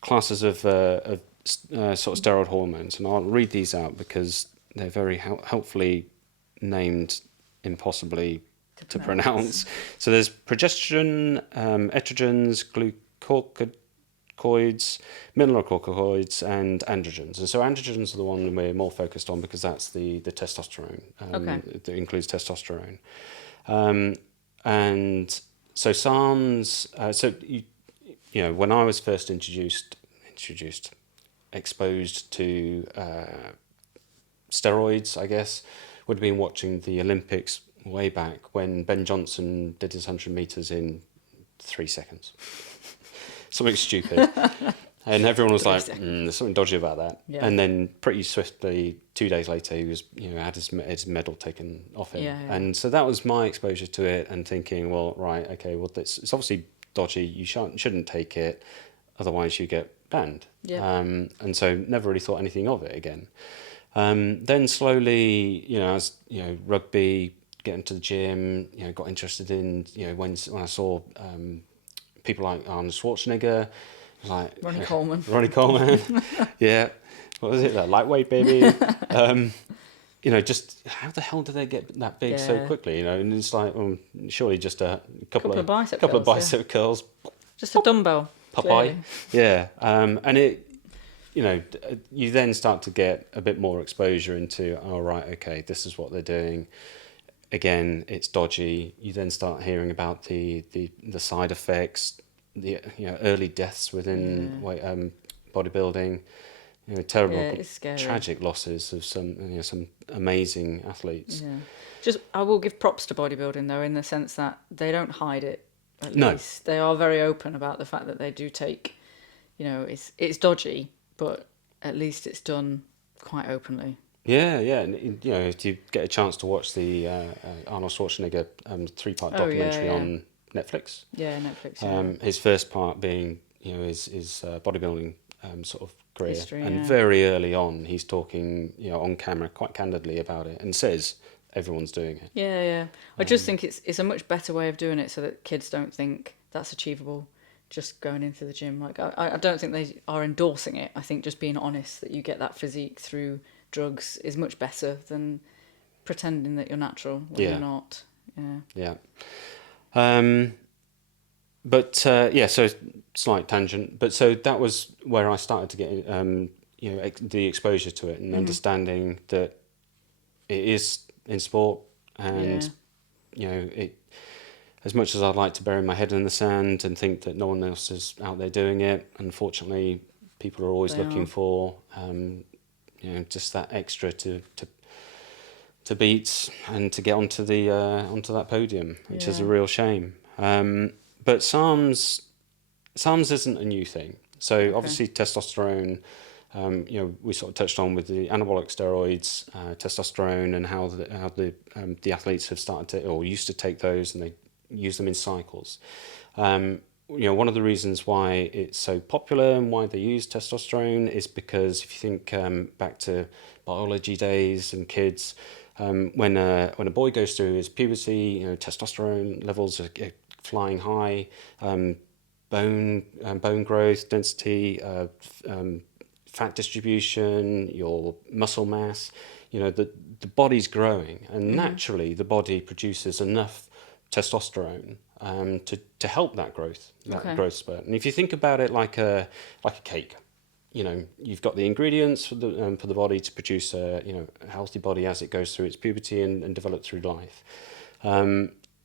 classes of sort of steroid hormones, and I'll read these out because they're very helpfully named impossibly to pronounce. So there's progesterone, estrogens, glucocorticoids, mineralocorticoids, and androgens. And so androgens are the one we're more focused on because that's the testosterone. That includes testosterone. And so SARMS. When I was first exposed to steroids, I guess, would have been watching the Olympics way back when Ben Johnson did his 100 meters in 3 seconds. Something stupid. And everyone was like, there's something dodgy about that. Yeah. And then pretty swiftly, 2 days later, he was, had his medal taken off him. Yeah. And so that was my exposure to it, and thinking, well, right, okay, well, it's obviously dodgy. You shouldn't take it, otherwise you get banned. Yeah. And so never really thought anything of it again. Then slowly, as rugby, get into the gym, got interested in, when I saw people like Arnold Schwarzenegger, like Ronnie Coleman. Yeah. What was it? That lightweight baby. Just how the hell did they get that big so quickly? And it's like, surely just a couple of bicep curls. Just a dumbbell. Popeye. Yeah. And it, you then start to get a bit more exposure into, oh, right, okay, this is what they're doing. Again, it's dodgy. You then start hearing about the side effects, the early deaths within bodybuilding, terrible, tragic losses of some amazing athletes. Yeah. I will give props to bodybuilding though, in the sense that they don't hide it. At least they are very open about the fact that they do take, it's dodgy, but at least it's done quite openly. Yeah, and if you get a chance to watch the Arnold Schwarzenegger 3-part documentary on Netflix. Yeah, Netflix. Yeah. His first part being his bodybuilding sort of career, history, and very early on he's talking on camera quite candidly about it, and says everyone's doing it. Yeah. I just think it's a much better way of doing it so that kids don't think that's achievable. Just going into the gym, like I don't think they are endorsing it. I think just being honest that you get that physique through drugs is much better than pretending that you're natural when you're not. Yeah. So slight tangent, but so that was where I started to get the exposure to it and understanding that it is in sport, and it, as much as I'd like to bury my head in the sand and think that no one else is out there doing it, unfortunately people are always looking for just that extra to beat and to get onto that podium, which is a real shame. But SARMS isn't a new thing. So obviously testosterone, we sort of touched on with the anabolic steroids, testosterone, and how the athletes have started to, or used to take those, and they use them in cycles. One of the reasons why it's so popular and why they use testosterone is because if you think back to biology days and kids, when a boy goes through his puberty, testosterone levels are flying high, bone growth, density, fat distribution, your muscle mass, the body's growing, and naturally the body produces enough testosterone to help that growth spurt. And if you think about it like a cake, you've got the ingredients for the body to produce a healthy body as it goes through its puberty and develop through life.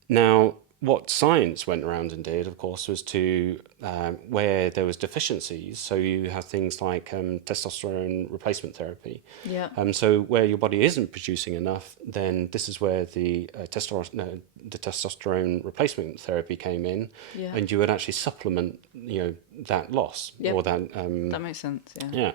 Now, what science went around and did, of course, was to where there was deficiencies. So you have things like testosterone replacement therapy. Yeah. So where your body isn't producing enough, then this is where the testosterone replacement therapy came in, and you would actually supplement, that loss or that. That makes sense. Yeah.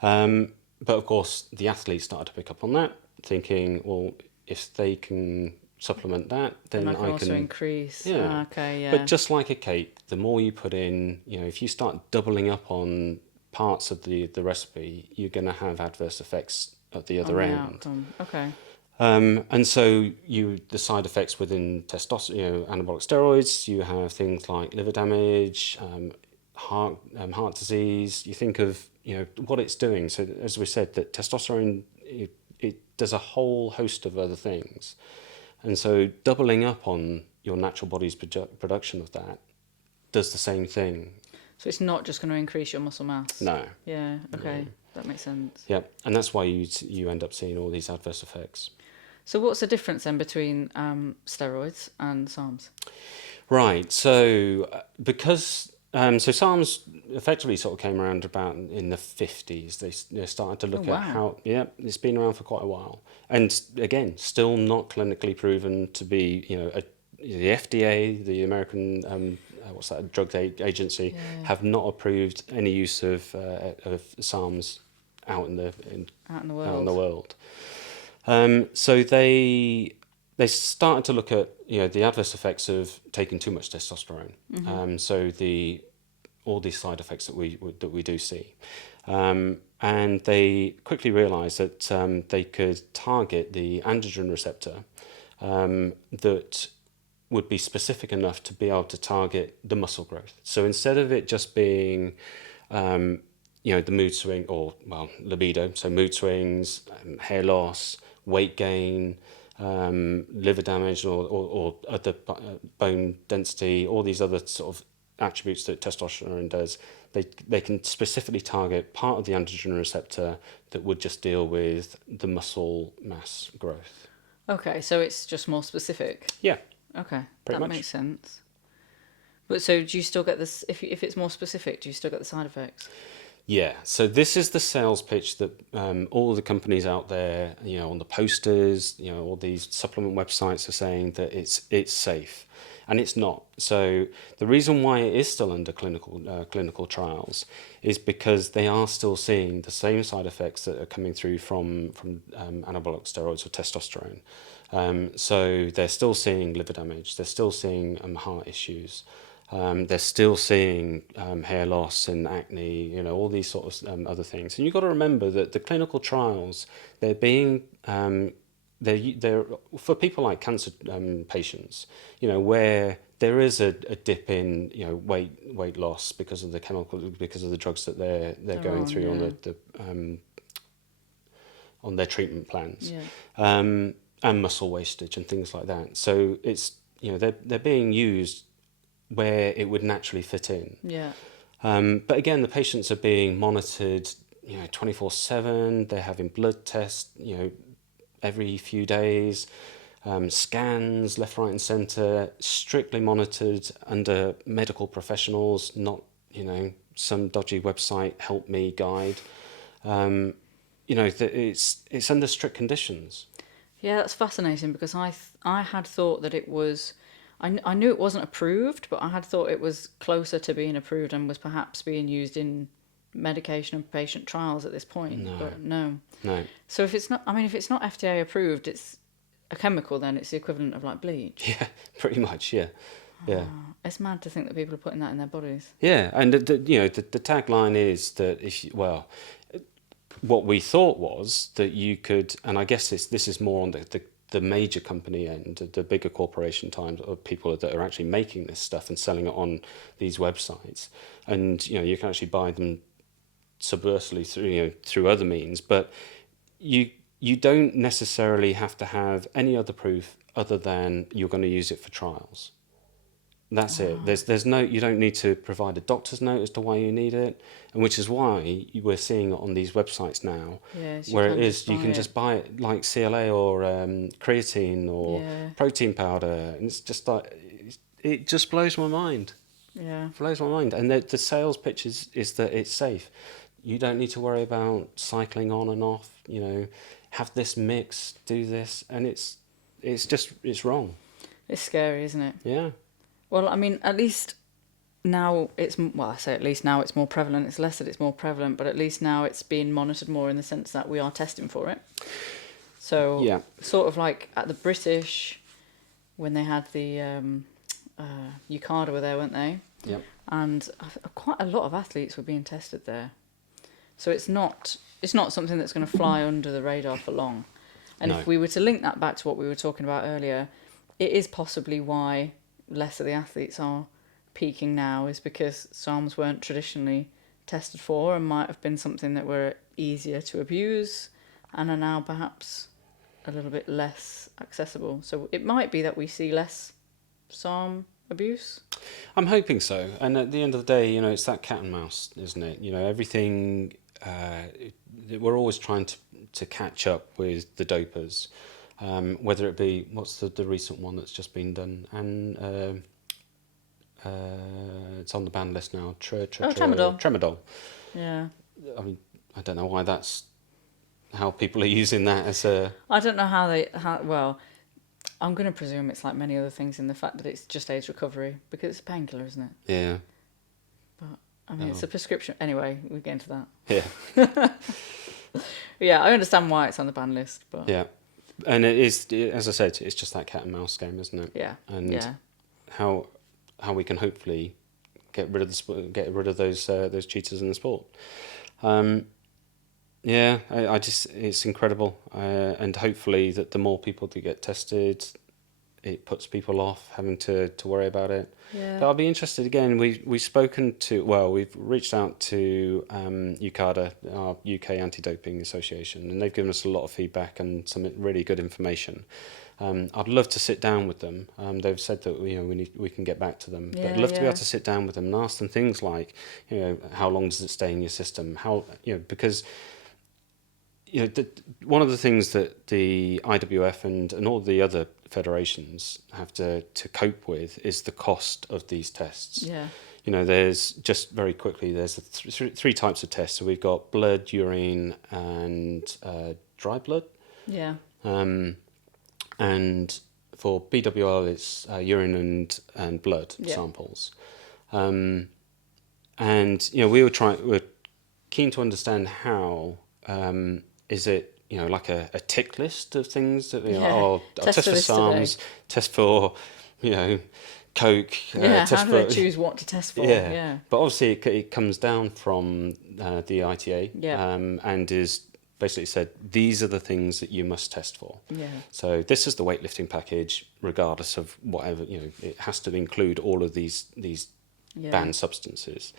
But of course, the athletes started to pick up on that, thinking, well, if they can supplement that, then I can also increase. But just like a cake, the more you put in, if you start doubling up on parts of the recipe, you're going to have adverse effects at the other end. Outcome. Okay. And so the side effects within testosterone, anabolic steroids, you have things like liver damage, heart disease. You think of what it's doing. So as we said, that testosterone it does a whole host of other things, and so doubling up on your natural body's production of that does the same thing. So it's not just going to increase your muscle mass. No. Yeah. Okay. No. That makes sense. Yeah, and that's why you end up seeing all these adverse effects. So what's the difference then between steroids and SARMs? Right. So because so SARMS effectively sort of came around about in the 50s. They started to look at how it's been around for quite a while, and again, still not clinically proven to be the FDA, the American drug agency, have not approved any use of SARMs out in the world. So they started to look at the adverse effects of taking too much testosterone. Mm-hmm. So all these side effects that we do see, and they quickly realised that they could target the androgen receptor that would be specific enough to be able to target the muscle growth. So instead of it just being the mood swing libido, so mood swings, hair loss, weight gain, liver damage or other bone density, all these other sort of attributes that testosterone does, they can specifically target part of the androgen receptor that would just deal with the muscle mass growth. Okay, so it's just more specific. Yeah. Okay, pretty much. Makes sense. But so do you still get this, if it's more specific, do you still get the side effects? Yeah, so this is the sales pitch that all the companies out there, on the posters, all these supplement websites are saying that it's safe, and it's not. So the reason why it is still under clinical trials is because they are still seeing the same side effects that are coming through from anabolic steroids or testosterone. So they're still seeing liver damage, they're still seeing heart issues. They're still seeing hair loss and acne, all these sort of other things. And you've got to remember that the clinical trials, they're being, they're for people like cancer patients, where there is a dip in, weight loss because of the drugs that they're going through on their treatment plans, and muscle wastage and things like that. So it's, they're being used where it would naturally fit in. Yeah. But again, the patients are being monitored, 24/7. They're having blood tests, every few days, scans left, right, and centre, strictly monitored under medical professionals, not some dodgy website help me guide. It's under strict conditions. Yeah, that's fascinating because I had thought that it was. I knew it wasn't approved, but I had thought it was closer to being approved and was perhaps being used in medication and patient trials at this point. No. But no. So if it's not FDA approved, it's a chemical. Then it's the equivalent of like bleach. Yeah, pretty much. Yeah. Yeah. Oh, it's mad to think that people are putting that in their bodies. Yeah, and the tagline is that what we thought was that you could, and I guess this is more on the major company end, the bigger corporation times of people that are actually making this stuff and selling it on these websites, and you can actually buy them subversively through other means, but you don't necessarily have to have any other proof other than you're going to use it for trials. That's it. There's no, you don't need to provide a doctor's note as to why you need it, and which is why we're seeing it on these websites now, where you can just buy it like CLA or creatine or protein powder, and it's just like it just blows my mind. Yeah, blows my mind. And the sales pitch is that it's safe. You don't need to worry about cycling on and off. Have this mix, do this, and it's wrong. It's scary, isn't it? Yeah. Well, I mean, at least now I say at least now it's more prevalent. It's less that it's more prevalent, but at least now it's being monitored more in the sense that we are testing for it. So, sort of like at the British, when they had the UCADA were there, weren't they? Yep. And quite a lot of athletes were being tested there. So it's not something that's going to fly under the radar for long. And No. if we were to link that back to what we were talking about earlier, it is possibly why less of the athletes are peaking now, is because SARMs weren't traditionally tested for and might have been something that were easier to abuse and are now perhaps a little bit less accessible. So it might be that we see less SARM abuse. I'm hoping so. And at the end of the day, it's that cat and mouse, isn't it? Everything, we're always trying to catch up with the dopers, whether it be, what's the recent one that's just been done? And it's on the ban list now. Tramadol. Tramadol. Yeah. I mean, I don't know why that's how people are using that as a... I don't know well, I'm going to presume it's like many other things in the fact that it's just AIDS recovery, because it's a painkiller, isn't it? Yeah. But, I mean, it's a prescription. Anyway, we'll get into that. Yeah. Yeah, I understand why it's on the ban list, but... Yeah. And it is, as I said, it's just that cat and mouse game, isn't it? Yeah. And yeah. how we can hopefully get rid of those cheaters in the sport. Yeah, I just, it's incredible, and hopefully that the more people that get tested, it puts people off having to worry about it. Yeah. But I'll be interested again. We've reached out to UKADA, our UK Anti-Doping Association, and they've given us a lot of feedback and some really good information. I'd love to sit down with them. They've said that we can get back to them. But I'd love to be able to sit down with them and ask them things like, how long does it stay in your system? Because one of the things that the IWF and all the other federations have to cope with is the cost of these tests. Yeah. There's just very quickly, there's three types of tests. So we've got blood, urine, and dry blood. Yeah. And for BWL, it's urine and blood samples. And we're keen to understand how. Is it like a tick list of things that I'll test for SARMS, test for coke. Yeah, test how do they choose what to test for? Yeah. But obviously it comes down from the ITA, and is basically said these are the things that you must test for. Yeah. So this is the weightlifting package, regardless of whatever it has to include all of these banned substances,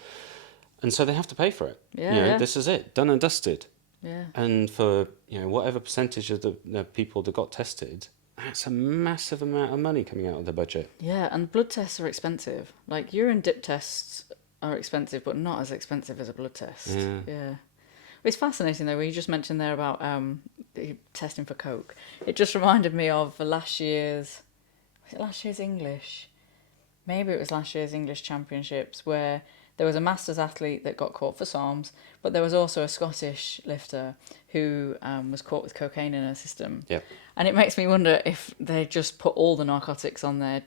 and so they have to pay for it. Yeah. This is it, done and dusted. Yeah. And for whatever percentage of the people that got tested, that's a massive amount of money coming out of the budget. Yeah, and blood tests are expensive. Like urine dip tests are expensive, but not as expensive as a blood test. Yeah. It's fascinating though, where you just mentioned there about testing for coke. It just reminded me of last year's English? Maybe it was last year's English Championships, where there was a masters athlete that got caught for SARMs, but there was also a Scottish lifter who was caught with cocaine in her system. Yep. And it makes me wonder if they just put all the narcotics on there,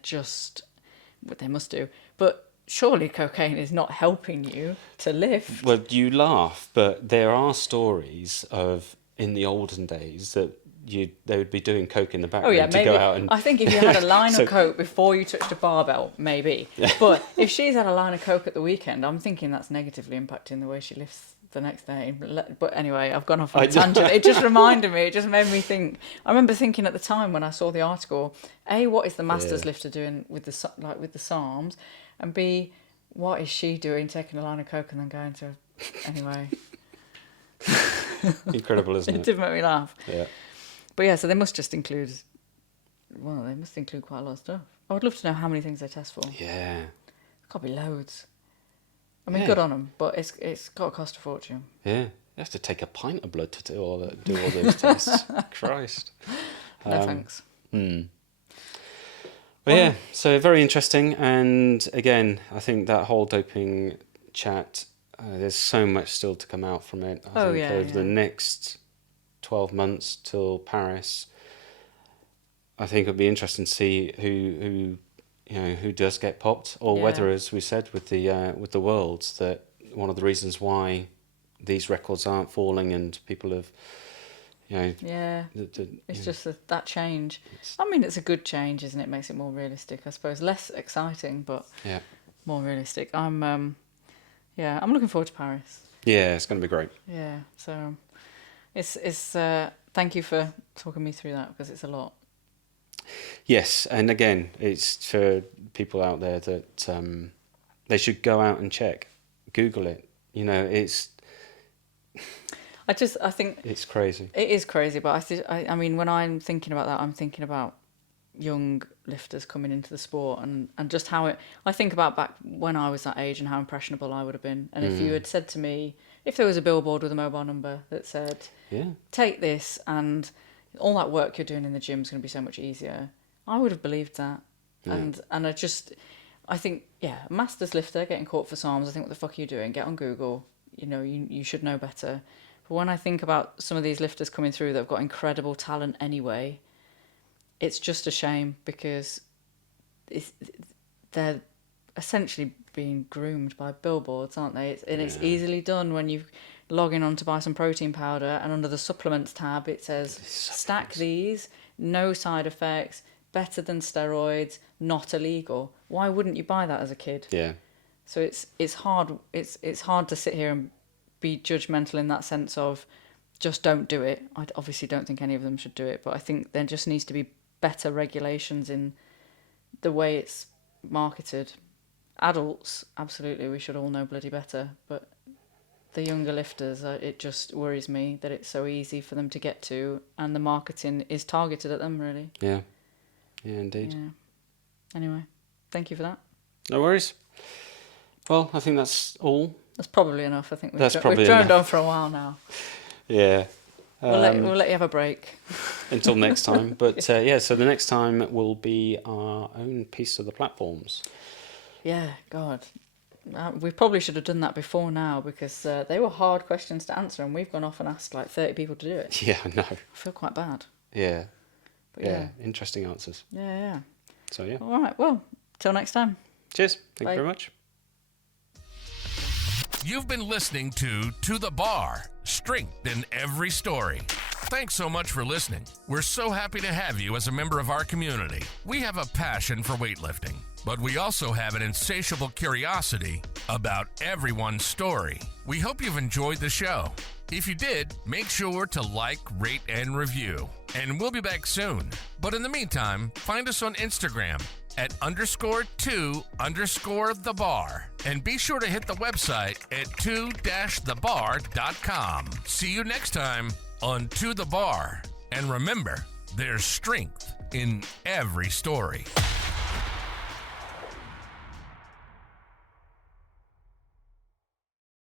what they must do. But surely cocaine is not helping you to lift. Well, you laugh, but there are stories of, in the olden days, that they would be doing coke in the background to go out and... I think if you had a line of coke before you touched a barbell, maybe. Yeah. But if she's had a line of coke at the weekend, I'm thinking that's negatively impacting the way she lifts the next day. But anyway, I've gone off on a tangent. It just reminded me. It just made me think. I remember thinking at the time when I saw the article, A, what is the masters lifter doing with the SARMs, and B, what is she doing taking a line of coke and then going to... Anyway. Incredible, isn't it? It did make me laugh. Yeah. But yeah, so they must include quite a lot of stuff. I would love to know how many things they test for. Yeah. There's got to be loads. I mean, good on them, but it's got to cost a fortune. Yeah. You have to take a pint of blood to do all those tests. Christ. No thanks. But yeah, so very interesting. And again, I think that whole doping chat, there's so much still to come out from it. I think over the next 12 months till Paris, I think it'll be interesting to see who does get popped, or whether, as we said with the Worlds, that one of the reasons why these records aren't falling and people have, it's just that change. I mean, it's a good change, isn't it? Makes it more realistic, I suppose. Less exciting, but more realistic. I'm looking forward to Paris. Yeah, it's going to be great. Yeah, so it's thank you for talking me through that, because it's a lot. Yes, and again, it's for people out there that they should go out and check, Google it. You know, I think it's crazy. It is crazy, but I mean, when I'm thinking about that, I'm thinking about young lifters coming into the sport, and just how I think about back when I was that age and how impressionable I would have been. And if you had said to me, if there was a billboard with a mobile number that said, take this and all that work you're doing in the gym is going to be so much easier, I would have believed that. Yeah. And I think, a masters lifter getting caught for SARMS, I think, what the fuck are you doing? Get on Google. You know, you should know better. But when I think about some of these lifters coming through that have got incredible talent anyway, it's just a shame, because they're essentially being groomed by billboards, aren't they? It's easily done when you log in on to buy some protein powder, and under the supplements tab it says, stack these, no side effects, better than steroids, not illegal. Why wouldn't you buy that as a kid? Yeah. So it's hard. It's hard to sit here and be judgmental in that sense of just don't do it. I obviously don't think any of them should do it, but I think there just needs to be better regulations in the way it's marketed. Adults, absolutely, we should all know bloody better, but the younger lifters, it just worries me that it's so easy for them to get to, and the marketing is targeted at them, really. Yeah, indeed. Yeah. Anyway, thank you for that. No worries. Well, I think that's all. That's probably enough. I think we've probably droned enough. on for a while now. Yeah. We'll let you have a break. Until next time. But so the next time will be our own piece of the platforms. Yeah, God. We probably should have done that before now, because they were hard questions to answer, and we've gone off and asked like 30 people to do it. Yeah, I know. I feel quite bad. Yeah. But yeah, interesting answers. Yeah. So, yeah. All right, well, till next time. Cheers. Thank Bye. you very much. You've been listening to the Bar, strength in every story. Thanks so much for listening. We're so happy to have you as a member of our community. We have a passion for weightlifting, but we also have an insatiable curiosity about everyone's story. We hope you've enjoyed the show. If you did, make sure to like, rate, and review. And we'll be back soon. But in the meantime, find us on Instagram at _2_thebar. And be sure to hit the website at 2-thebar.com. See you next time on To The Bar. And remember, there's strength in every story.